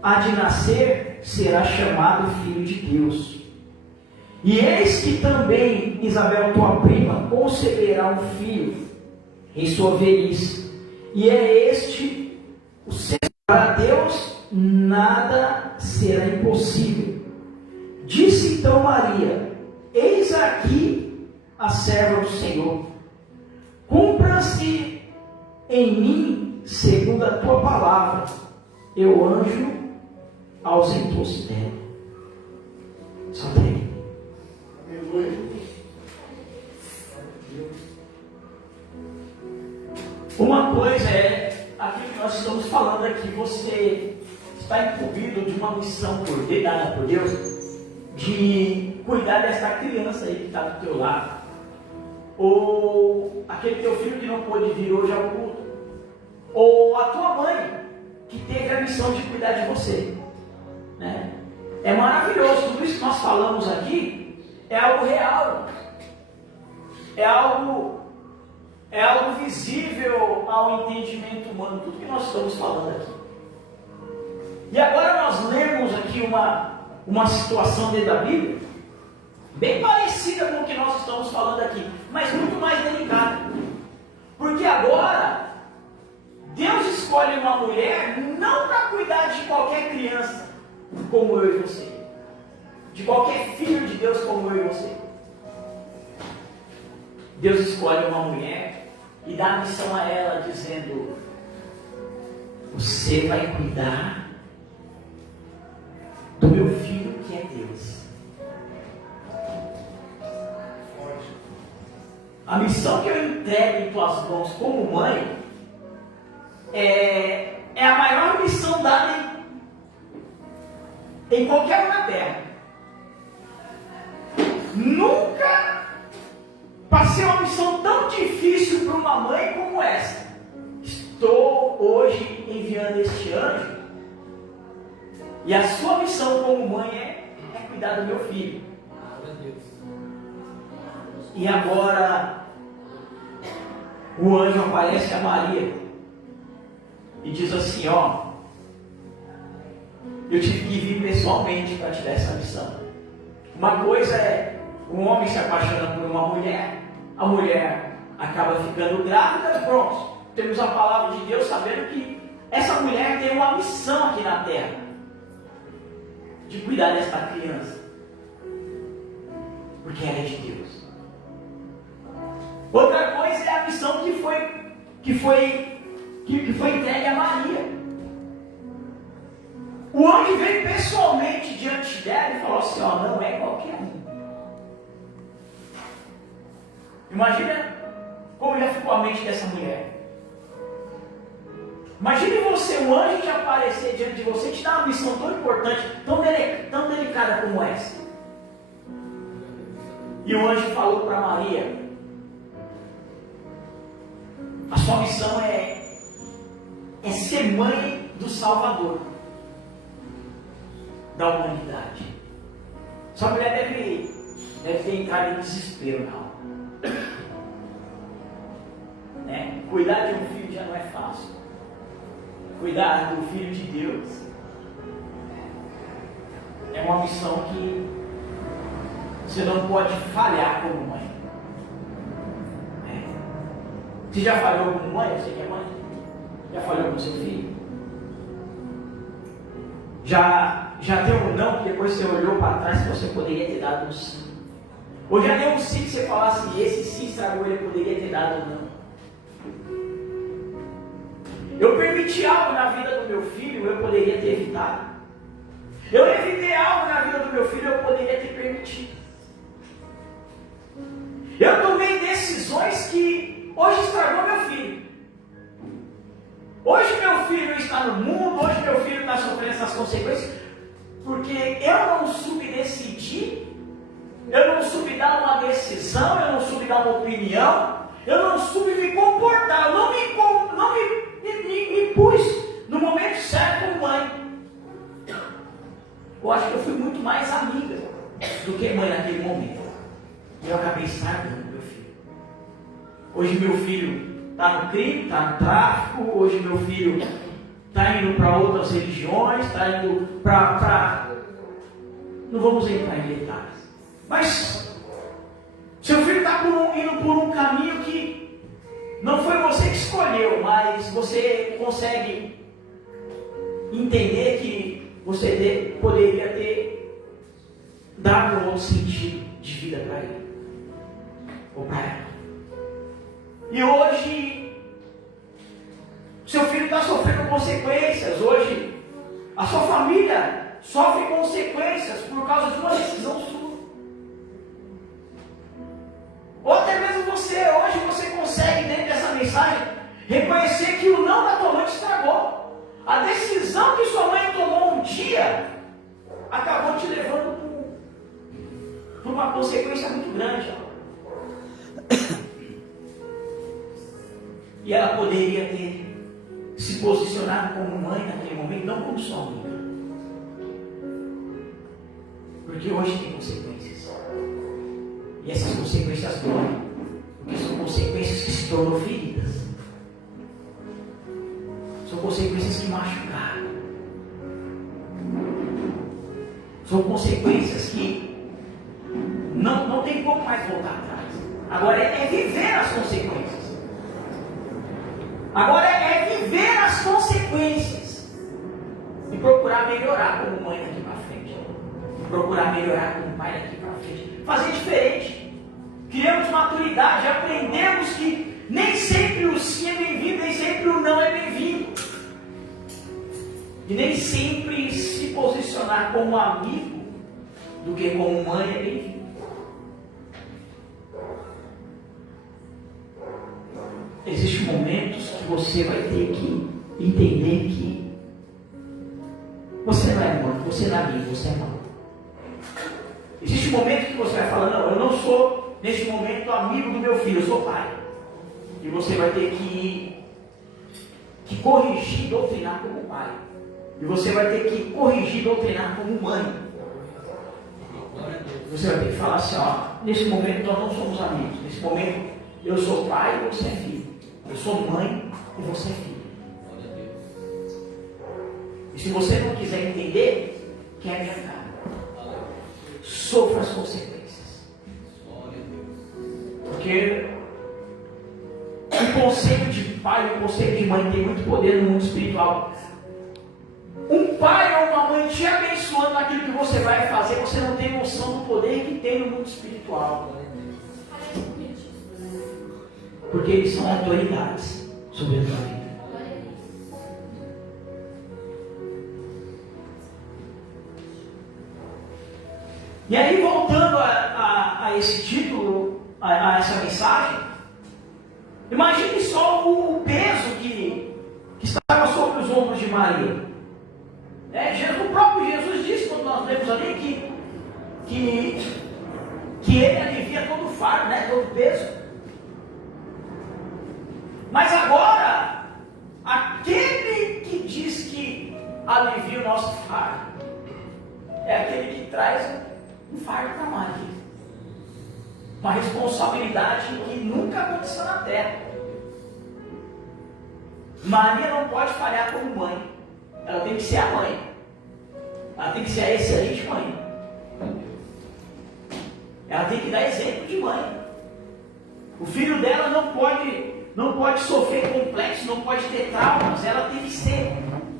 há de nascer será chamado filho de Deus. E eis que também Isabel, tua prima, conceberá um filho em sua velhice, e é este o seu. Para Deus nada será impossível. Disse então Maria: eis aqui a serva do Senhor, cumpra-se em mim segundo a tua palavra. E o anjo ausentou-se dela. Só tem. Uma coisa é aquilo que nós estamos falando aqui. Você está incumbido de uma missão dada por Deus, de cuidar dessa criança aí que está do teu lado, ou aquele teu filho que não pôde vir hoje ao culto, ou a tua mãe que teve a missão de cuidar de você, né? É maravilhoso. Tudo isso que nós falamos aqui é algo real, é algo visível ao entendimento humano, tudo que nós estamos falando aqui. E agora nós lemos aqui uma situação dentro da Bíblia, bem parecida com o que nós estamos falando aqui, mas muito mais delicada. Porque agora, Deus escolhe uma mulher não para cuidar de qualquer criança, como eu e você, de qualquer filho de Deus como eu e você. Deus escolhe uma mulher e dá a missão a ela, dizendo: você vai cuidar do meu filho que é Deus. A missão que eu entrego em tuas mãos como mãe é a maior missão dada em qualquer um na terra. Nunca passei uma missão tão difícil para uma mãe como essa. Estou hoje enviando este anjo, e a sua missão como mãe é cuidar do meu filho. E agora o anjo aparece a Maria e diz assim: ó, eu tive que vir pessoalmente para te dar essa missão. Uma coisa é um homem se apaixona por uma mulher, a mulher acaba ficando grávida, pronto, temos a palavra de Deus sabendo que essa mulher tem uma missão aqui na terra, de cuidar desta criança, porque ela é de Deus. Outra coisa é a missão que foi entregue a Maria. O anjo veio pessoalmente diante dela e falou assim: ó, não é qualquer um. Imagina como já ficou a mente dessa mulher. Imagine você, um anjo te aparecer diante de você e te dar uma missão tão importante, tão delicada como essa. E o anjo falou para Maria: a sua missão é ser mãe do Salvador da humanidade. Essa mulher deve ter entrado em desespero na hora. Né? Cuidar de um filho já não é fácil. Cuidar do filho de Deus é uma missão que você não pode falhar como mãe. Você já falhou como mãe? Você que é mãe? Já falhou com seu filho? Já deu um não que depois você olhou para trás e você poderia ter dado um sim? Ou já deu um sim que você falasse: esse sim estragou, ele poderia ter dado um não? Eu permiti algo na vida do meu filho, eu poderia ter evitado. Eu evitei algo na vida do meu filho, eu poderia ter permitido. Eu tomei decisões que hoje estragou meu filho. Hoje meu filho está no mundo, hoje meu filho está sofrendo essas consequências, porque eu não soube decidir, eu não soube dar uma decisão, eu não soube dar uma opinião, eu não soube me comportar, eu não me pus no momento certo como mãe. Eu acho que eu fui muito mais amiga do que mãe naquele momento. E eu acabei estragando meu filho. Hoje meu filho está no crime, está no tráfico. Hoje meu filho está indo para outras religiões, está indo para... Não vamos entrar em detalhes. Mas seu filho está indo por um caminho que não foi você que escolheu, mas você consegue entender que você poderia ter dado um outro sentido de vida para ele ou para ela. E hoje seu filho está sofrendo consequências. Hoje a sua família sofre consequências por causa de uma decisão sua. Ou até mesmo você, hoje você consegue, dentro dessa mensagem, reconhecer que o não da tua mãe te estragou. A decisão que sua mãe tomou um dia acabou te levando por uma consequência muito grande. E ela poderia ter se posicionado como mãe naquele momento, não como sua amiga. Porque hoje tem consequências. E essas consequências doem. Porque são consequências que se tornam feridas. São consequências que machucaram. São consequências que não tem como mais voltar atrás. Agora é viver as consequências. Agora é viver as consequências. E procurar melhorar como mãe daqui para frente. Procurar melhorar como pai daqui para frente. Fazer diferente. Criamos maturidade, aprendemos que nem sempre o sim é bem-vindo, nem sempre o não é bem-vindo. E nem sempre se posicionar como amigo do que como mãe é bem-vindo. Existem momentos que você vai ter que entender que você não é mãe, você não é amigo, você é mãe. Existe um momento que você vai falar, não, eu não sou, neste momento, amigo do meu filho, eu sou pai. E você vai ter que corrigir, doutrinar como pai. E você vai ter que corrigir, doutrinar como mãe. Você vai ter que falar assim, ó, nesse momento nós não somos amigos. Nesse momento eu sou pai e você é filho. Eu sou mãe e você é filho. E se você não quiser entender, quer minha cara. Sofra as consequências. Porque o conceito de pai e o conceito de mãe tem muito poder no mundo espiritual. Um pai ou uma mãe te abençoando naquilo que você vai fazer, você não tem noção do poder que tem no mundo espiritual. Porque eles são autoridades sobre a tua vida. E aí, voltando a esse título, a essa mensagem, imagine só o peso que estava sobre os ombros de Maria. O próprio Jesus disse, quando nós lemos ali, que ele alivia todo o fardo, todo o peso. Mas agora, aquele que diz que alivia o nosso fardo, é aquele que traz um fardo para Maria. Uma responsabilidade que nunca aconteceu na terra. Maria não pode falhar como mãe. Ela tem que ser a mãe. Ela tem que ser a excelente mãe. Ela tem que dar exemplo de mãe. O filho dela não pode sofrer complexo, não pode ter traumas. Ela tem que ser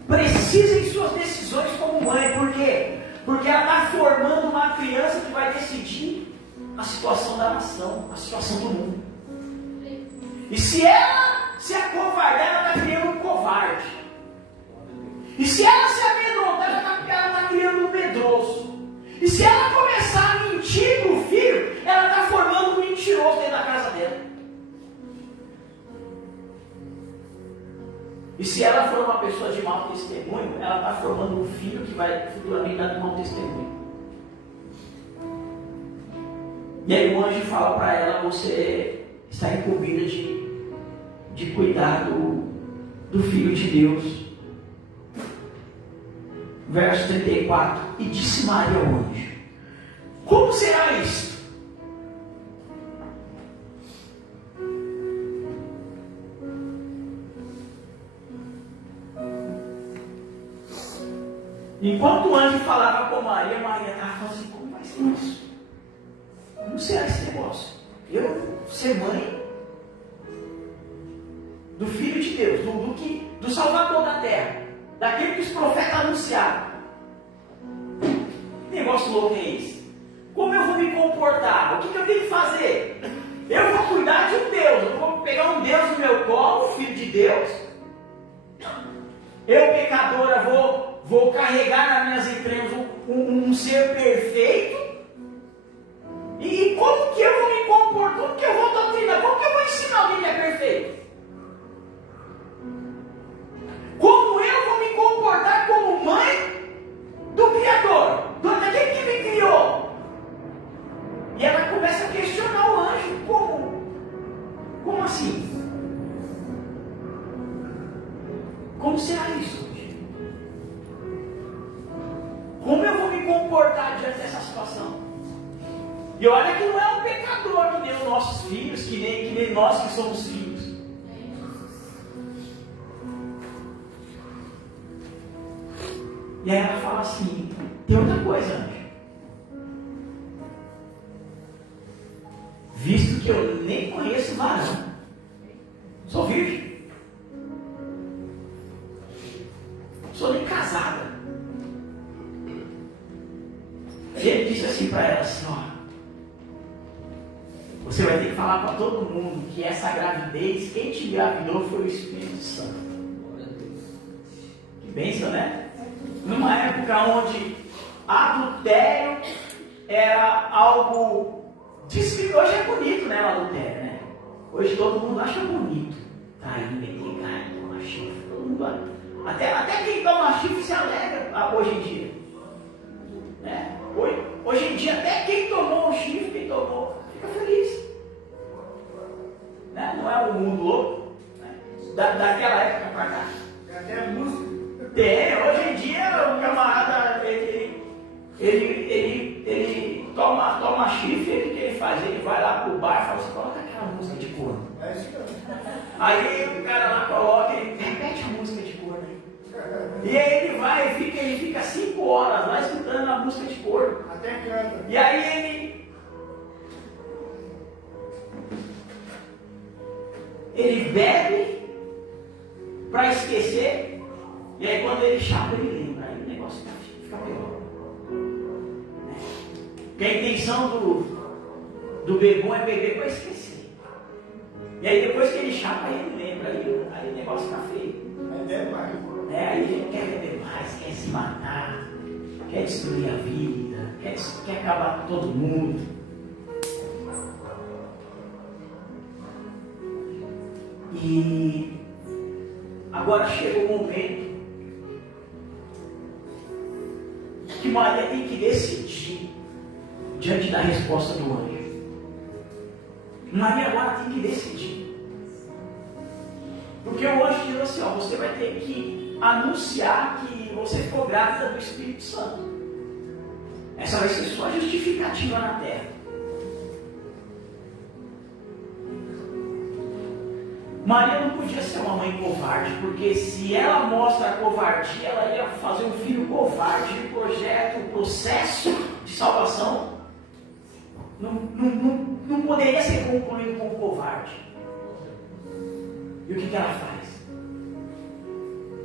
precisa em suas decisões como mãe. Por quê? Porque ela está formando uma criança que vai decidir a situação da nação, a situação do mundo. E se ela se acovardar, ela está criando um covarde. E se ela se amedrontar, ela está criando um medroso. E se ela começar a mentir para o filho, ela está formando um mentiroso dentro da casa dela. E se ela for uma pessoa de mau testemunho, ela está formando um filho que vai futuramente dar mau testemunho. E aí o anjo fala para ela, você está incumbida de cuidar do Filho de Deus. Verso 34, e disse Maria ao anjo, Como será isso? Enquanto o anjo falava com Maria, Maria estava falando assim, como vai ser isso? Como será esse negócio? Eu ser mãe do Filho de Deus, do Salvador da terra, daquele que os profetas anunciaram. Que negócio louco é esse? Como eu vou me comportar? O que eu tenho que fazer? Eu vou cuidar de um Deus, eu vou pegar um Deus no meu colo, o Filho de Deus. Eu, pecadora, vou carregar nas minhas entranhas um ser perfeito. E como que eu vou me comportar? Como que eu vou doutrinar? Como que eu vou ensinar alguém que é perfeito? Como eu vou me comportar como mãe do Criador, daquele que me criou? E ela começa a questionar o anjo, como assim? Como será isso hoje? Como eu vou me comportar diante dessa situação? E olha que não é um pecador que nem os nossos filhos, que nem nós que somos filhos. E aí ela fala assim, tem outra coisa, anjo. Visto que eu nem conheço varão, sou virgem, sou nem casada. E ele disse assim para ela assim, ó, você vai ter que falar para todo mundo que essa gravidez, quem te engravidou foi o Espírito Santo. Que bênção, né? Numa época onde adultério era algo... Diz que hoje é bonito, né, o adultério, né? Hoje todo mundo acha bonito. Tá aí, meter carne, tomar chifre, todo mundo... Até quem toma chifre se alegra hoje em dia. Né? Hoje em dia, até quem tomou um chifre, fica feliz. Né? Não é um mundo louco, né? Daquela época para cá. Tem até música. Tem, hoje em dia o camarada ele toma chifre, o que ele faz? Ele vai lá pro bar e fala assim, coloca aquela música de corno. É isso mesmo. Aí o cara lá coloca, ele repete a música de corno aí. E aí ele vai, ele fica 5 horas lá escutando a música de corno. Até canta. E aí ele bebe para esquecer. E aí quando ele chapa, ele lembra. Aí o negócio fica pior. Porque a intenção do bebum é beber para esquecer. E aí depois que ele chapa, ele lembra. Aí o negócio fica feio. Mas é mais. Aí ele quer beber mais, quer se matar, quer destruir a vida, quer acabar com todo mundo. E agora chega o momento que Maria tem que decidir diante da resposta do anjo. Maria agora tem que decidir. Porque o anjo diz assim, ó, você vai ter que anunciar que você ficou grávida do Espírito Santo. Essa vai ser sua justificativa na terra. Maria não podia ser uma mãe covarde, porque se ela mostra a covardia, ela ia fazer um filho covarde e o processo de salvação não poderia ser concluído com covarde. E o que ela faz?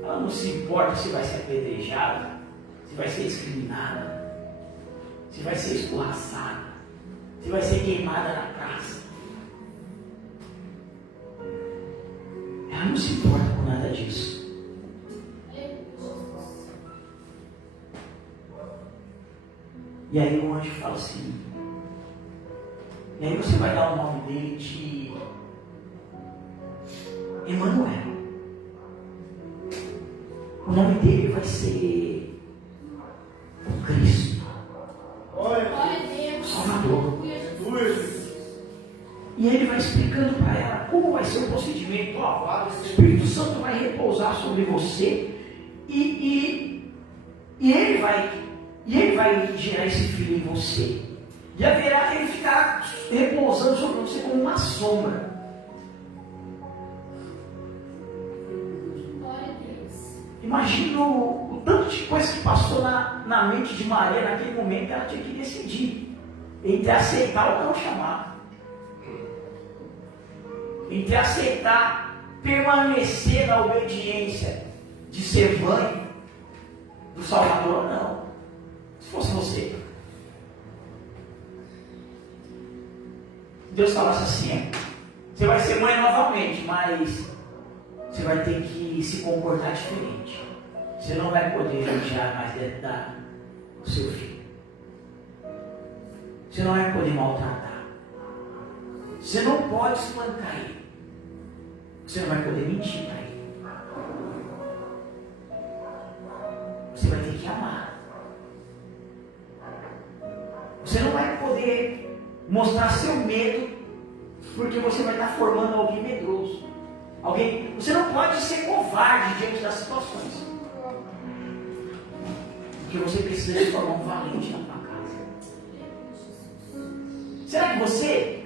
Ela não se importa se vai ser apedrejada, se vai ser discriminada, se vai ser escorraçada, se vai ser queimada na praça. Ela não se importa com nada disso. E aí o anjo fala assim, e aí você vai dar o nome dele de Emanuel. O nome dele vai ser o Cristo. Glória Salvador. Deus. E ele vai explicando para ela como vai ser o procedimento. Ó, o Espírito Santo vai repousar sobre você e ele vai gerar esse filho em você. E haverá, ele ficará repousando sobre você como uma sombra. Glória a Deus. Imagina o tanto de coisa que passou na mente de Maria naquele momento. Ela tinha que decidir entre aceitar ou não chamar, entre aceitar permanecer na obediência de ser mãe do Salvador ou não. Se fosse você, Deus falasse assim: você vai ser mãe novamente, mas você vai ter que se comportar diferente. Você não vai poder judiar mais do seu filho. Você não vai poder maltratar. Você não pode espancar ele. Você não vai poder mentir para ele. Você vai ter que amar. Você não vai poder mostrar seu medo, porque você vai estar formando alguém medroso. Você não pode ser covarde diante das situações. Porque você precisa de formar um valente na sua casa. Será que você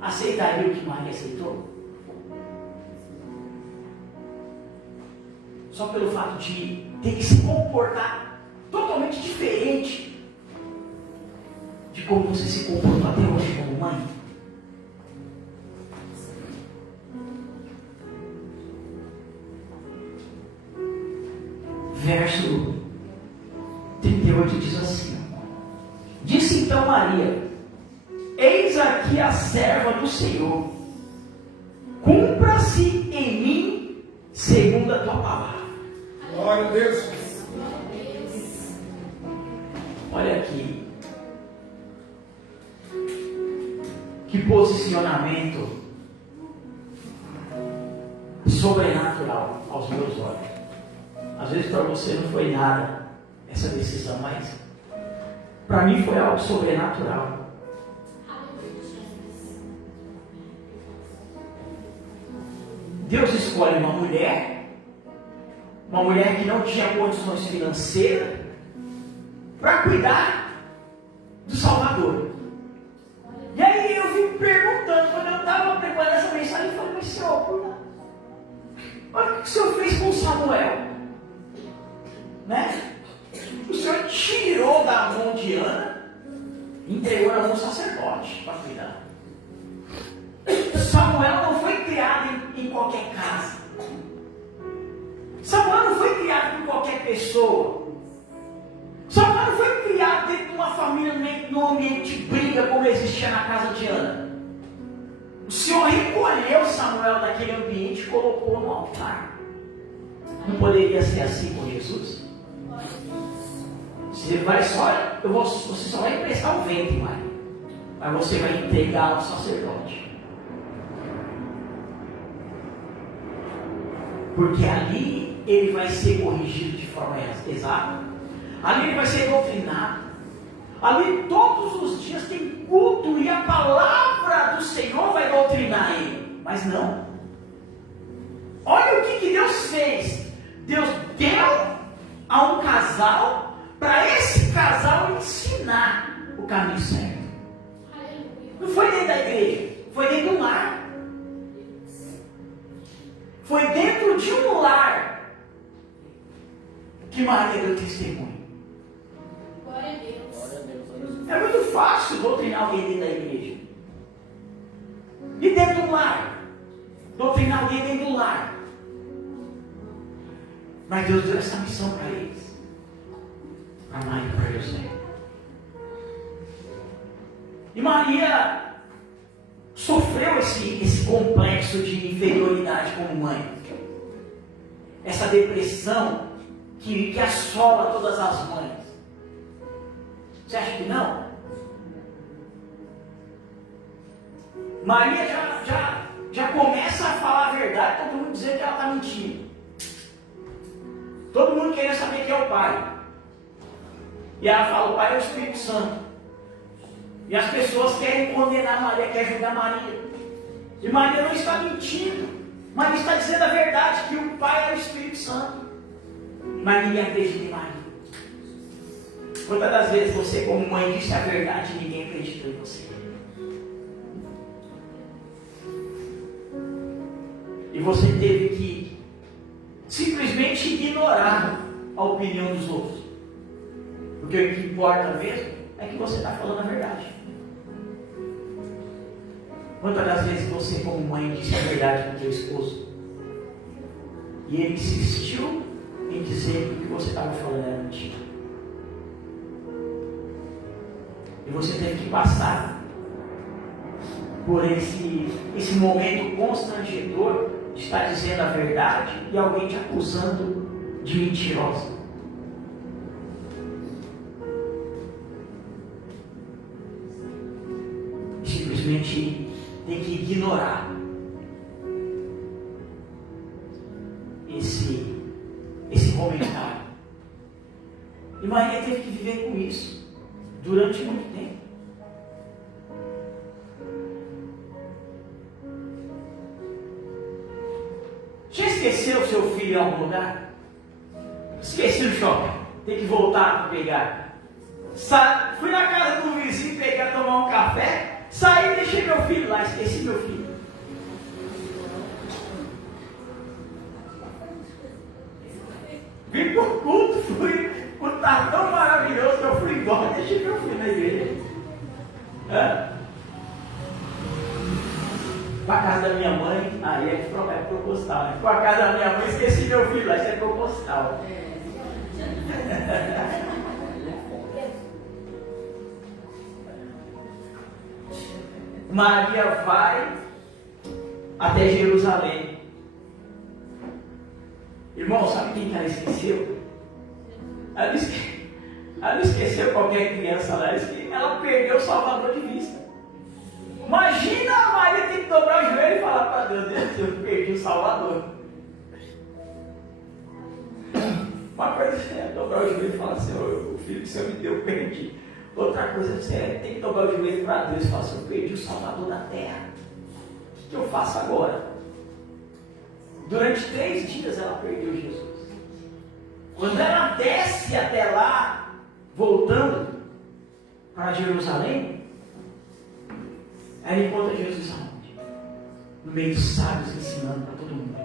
aceitaria o que Maria aceitou? Só pelo fato de ter que se comportar totalmente diferente de como você se comportou até hoje como mãe? Verso 38 diz assim: disse então Maria: eis aqui a serva do Senhor, cumpra-se em mim segundo a tua palavra. Glória a Deus. Olha aqui, que posicionamento sobrenatural aos meus olhos. Às vezes para você não foi nada essa decisão, mas para mim foi algo sobrenatural. Deus escolhe uma mulher que não tinha condições financeiras, para cuidar do Salvador. E aí eu vim perguntando, quando eu estava preparando essa mensagem, eu falei: mas Senhor, olha o que o Senhor fez com Samuel, né? O Senhor tirou da mão de Ana e entregou na mão do sacerdote para cuidar. Samuel não foi criado em qualquer casa. Samuel não foi criado por qualquer pessoa. Samuel não foi criado dentro de uma família num ambiente de briga como existia na casa de Ana. O Senhor recolheu Samuel daquele ambiente e colocou no altar. Não poderia ser assim com Jesus? Você só vai emprestar o ventre, mas você vai entregar ao sacerdote. Porque ali ele vai ser corrigido de forma exata. Ali ele vai ser doutrinado. Ali todos os dias tem culto e a palavra do Senhor vai doutrinar ele. Mas não. Olha o que Deus fez. Deus deu a um casal para esse casal ensinar o caminho certo. Não foi dentro da igreja, foi dentro do lar. Foi dentro de um lar que Maria deu testemunho. Glória a Deus. É muito fácil doutrinar alguém dentro da igreja. E dentro do lar? Doutrinar alguém dentro do lar. Mas Deus deu essa missão para eles. Para Maria e para José. E Maria sofreu esse complexo de inferioridade como mãe. Essa depressão que assola todas as mães. Você acha que não? Maria já começa a falar a verdade, todo mundo dizendo que ela está mentindo. Todo mundo querendo saber quem é o Pai. E ela fala: o Pai é o Espírito Santo. E as pessoas querem condenar Maria, querem julgar Maria. E Maria não está mentindo. Maria está dizendo a verdade, que o Pai é o Espírito Santo. Mas ninguém acredita em Maria. Quantas das vezes você, como mãe, disse a verdade e ninguém acreditou em você? E você teve que simplesmente ignorar a opinião dos outros. Porque o que importa mesmo é que você está falando a verdade. Quantas das vezes você, como mãe, disse a verdade para o teu esposo e ele insistiu em dizer que o que você estava falando era mentira? E você teve que passar por esse momento constrangedor de estar dizendo a verdade e alguém te acusando de mentirosa. Simplesmente tem que ignorar esse comentário. E Maria teve que viver com isso durante muito tempo. Já esqueceu o seu filho em algum lugar? Esqueci o shopping. Tem que voltar para pegar. Fui na casa do vizinho pegar, tomar um café. Saí e deixei meu filho lá. Esqueci meu filho. Vim por culto, fui. O culto estava tão maravilhoso que eu fui embora e deixei meu filho na igreja. Para a casa da minha mãe, aí é proposital, né? Para a casa da minha mãe, esqueci meu filho lá, isso é proposital. Maria vai até Jerusalém. Irmão, sabe quem que ela esqueceu? Ela não esqueceu qualquer criança lá, ela perdeu o Salvador de vista. Imagina a Maria ter que dobrar o joelho e falar para Deus: Deus, eu perdi o Salvador. Uma coisa é dobrar o joelho e falar: Senhor, o filho que o Senhor me deu, eu perdi. Outra coisa é ter que dobrar o joelho para Deus e falar: Senhor, eu perdi o Salvador da terra. O que eu faço agora? Durante 3 dias ela perdeu Jesus. Quando ela desce até lá, voltando para Jerusalém, ela encontra Jesus aonde? No meio dos sábios, ensinando para todo mundo.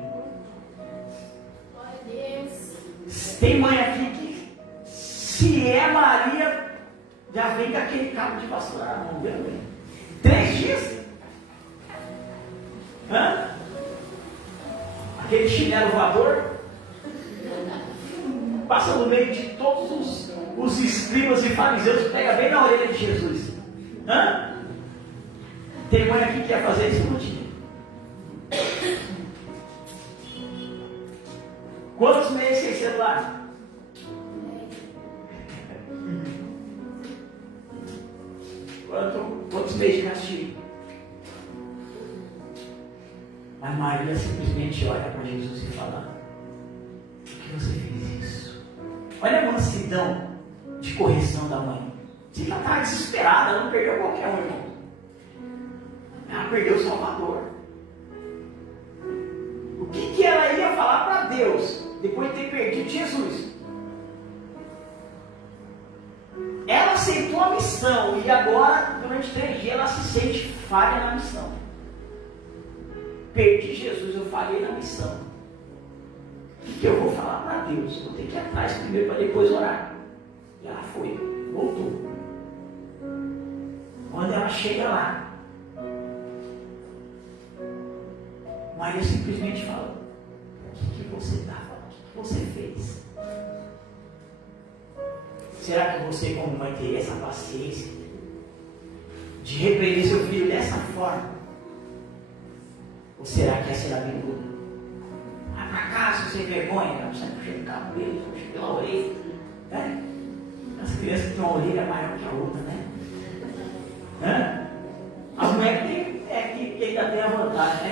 Glória a Deus. Tem mãe aqui que, se é Maria, já vem com aquele cabo de vassoura na mão, viu, bem? 3 dias? Aquele chinelo voador? Passa no meio de todos os escribas e fariseus, pega bem na orelha de Jesus. Tem mãe aqui que quer fazer isso contigo? Quantos meses sem celular? Quantos meses de castigo? Mas Maria simplesmente olha para Jesus e fala: por que você fez isso? Olha a mansidão de correção da mãe. Se ela estava desesperada, ela não perdeu qualquer um, irmão. Ela perdeu o Salvador. O que ela ia falar para Deus depois de ter perdido Jesus? Ela aceitou a missão e agora, durante 3 dias, ela se sente falha na missão. Perdi Jesus, eu falhei na missão. O que eu vou falar para Deus? Vou ter que ir atrás primeiro para depois orar. E ela foi, voltou. Quando ela chega lá, Maria simplesmente fala: o que você está falando? O que você fez? Será que você, como mãe, teria essa paciência de repreender seu filho dessa forma? Ou será que essa será bem dura? Vai para casa sem vergonha, não sai puxando o cabelo, puxa pela orelha. As crianças têm uma orelha maior que a outra, né? A mulher que ainda tem a vantagem,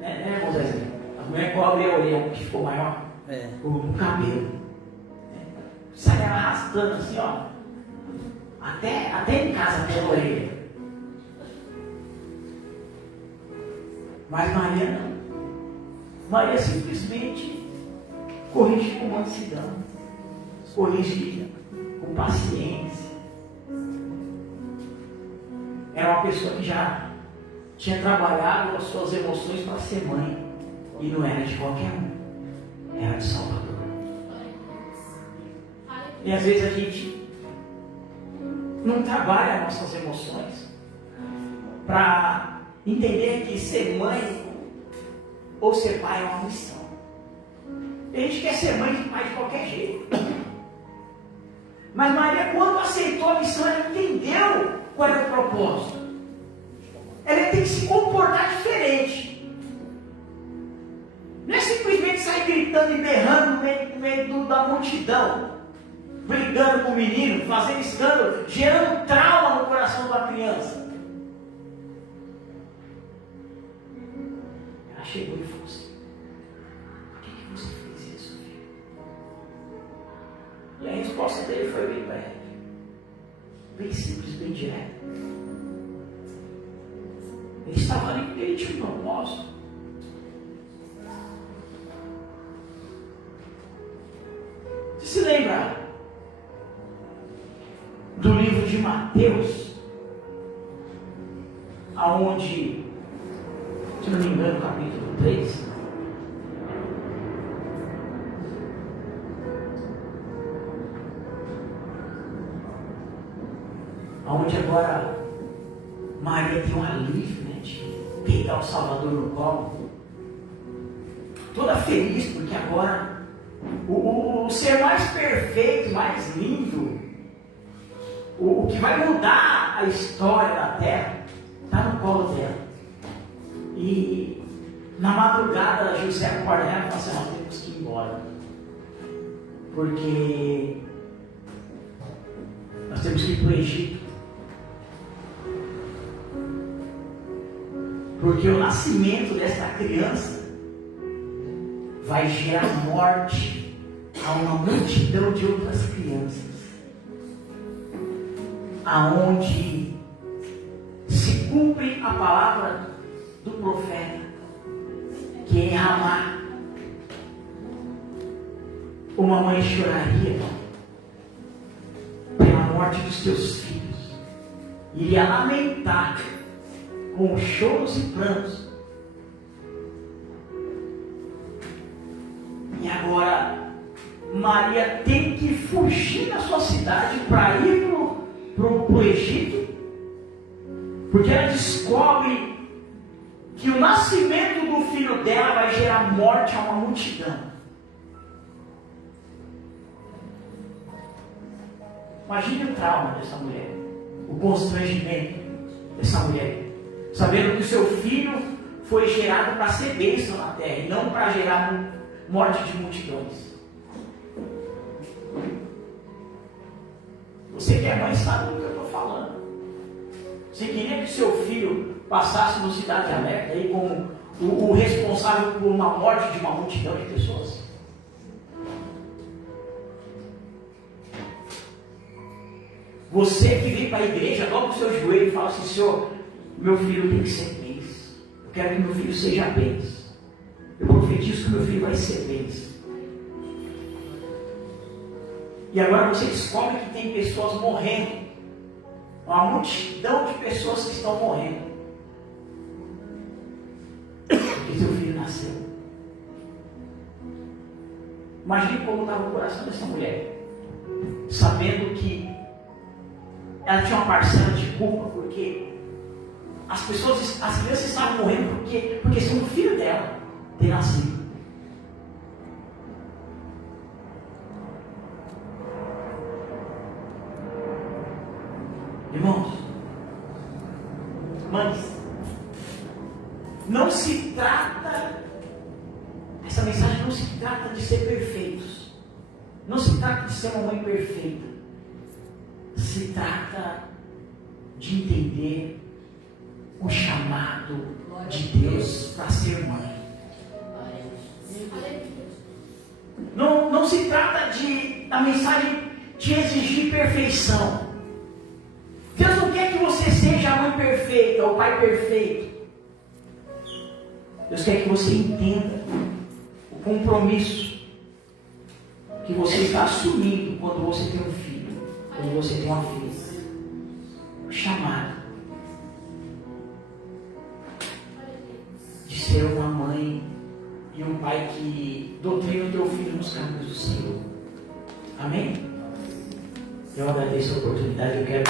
né, Moisés? A mulher cobre a orelha que ficou maior com o cabelo. Sai arrastando assim, ó. Até em casa pela orelha. Mas Maria não. Maria simplesmente corrige com mansidão. Corrige com paciência. Era uma pessoa que já tinha trabalhado as suas emoções para ser mãe. E não era de qualquer um, era de Salvador. E às vezes a gente não trabalha nossas emoções para entender que ser mãe ou ser pai é uma missão. A gente quer ser mãe e pai de qualquer jeito. Mas Maria, quando aceitou a missão, ela entendeu qual era o propósito. Ela tem que se comportar diferente. Não é simplesmente sair gritando e berrando no meio da multidão, brigando com o menino, fazendo escândalo, gerando trauma no coração da criança. Ela chegou e falou assim: por que você fez isso, filho? E a resposta dele foi bem breve, bem simples, bem direta. Ele estava ali porque ele tinha um propósito. Você se lembra do livro de Mateus, aonde, se não me engano, capítulo 3, aonde agora Maria tem um alívio, né, de pegar o Salvador no colo, toda feliz, porque agora o ser mais perfeito, mais lindo, o que vai mudar a história da terra, está no colo dela. E na madrugada José acorda ela e fala assim: nós temos que ir embora, porque nós temos que ir para o Egito. Porque o nascimento desta criança vai gerar morte a uma multidão de outras crianças, aonde se cumpre a palavra do profeta, que em Ramá uma mãe choraria pela morte dos seus filhos, iria lamentar com choros e prantos. E agora Maria tem que fugir da sua cidade para ir para o Egito, porque ela descobre que o nascimento do filho dela vai gerar morte a uma multidão. Imagine o trauma dessa mulher, o constrangimento dessa mulher, sabendo que o seu filho foi gerado para ser bênção na terra e não para gerar morte de multidões. Você que é mãe sabe do que eu estou falando. Você queria que o seu filho passasse no Cidade Alerta aí como o responsável por uma morte de uma multidão de pessoas? Você que vem para a igreja, dobra o seu joelho e fala assim: Senhor, meu filho tem que ser bênção. Eu quero que meu filho seja bênção. Eu profetizo que meu filho vai ser bênção. E agora você descobre que tem pessoas morrendo. Uma multidão de pessoas que estão morrendo. Porque seu filho nasceu. Imagine como estava o coração dessa mulher, sabendo que ela tinha uma parcela de culpa, porque as crianças estavam morrendo porque são do filho dela ter nascido. Irmãos, mães, não se trata, essa mensagem não se trata de ser perfeitos, não se trata de ser uma mãe perfeita, se trata de entender o chamado de Deus para ser mãe. Não se trata da mensagem de exigir perfeição. Deus não quer que você seja a mãe perfeita, o pai perfeito. Deus quer que você entenda o compromisso que você está assumindo quando você tem um filho. você tem uma filha chamada de ser uma mãe e um pai que doutrina o teu filho nos caminhos do Senhor. Amém? Eu agradeço a oportunidade, eu quero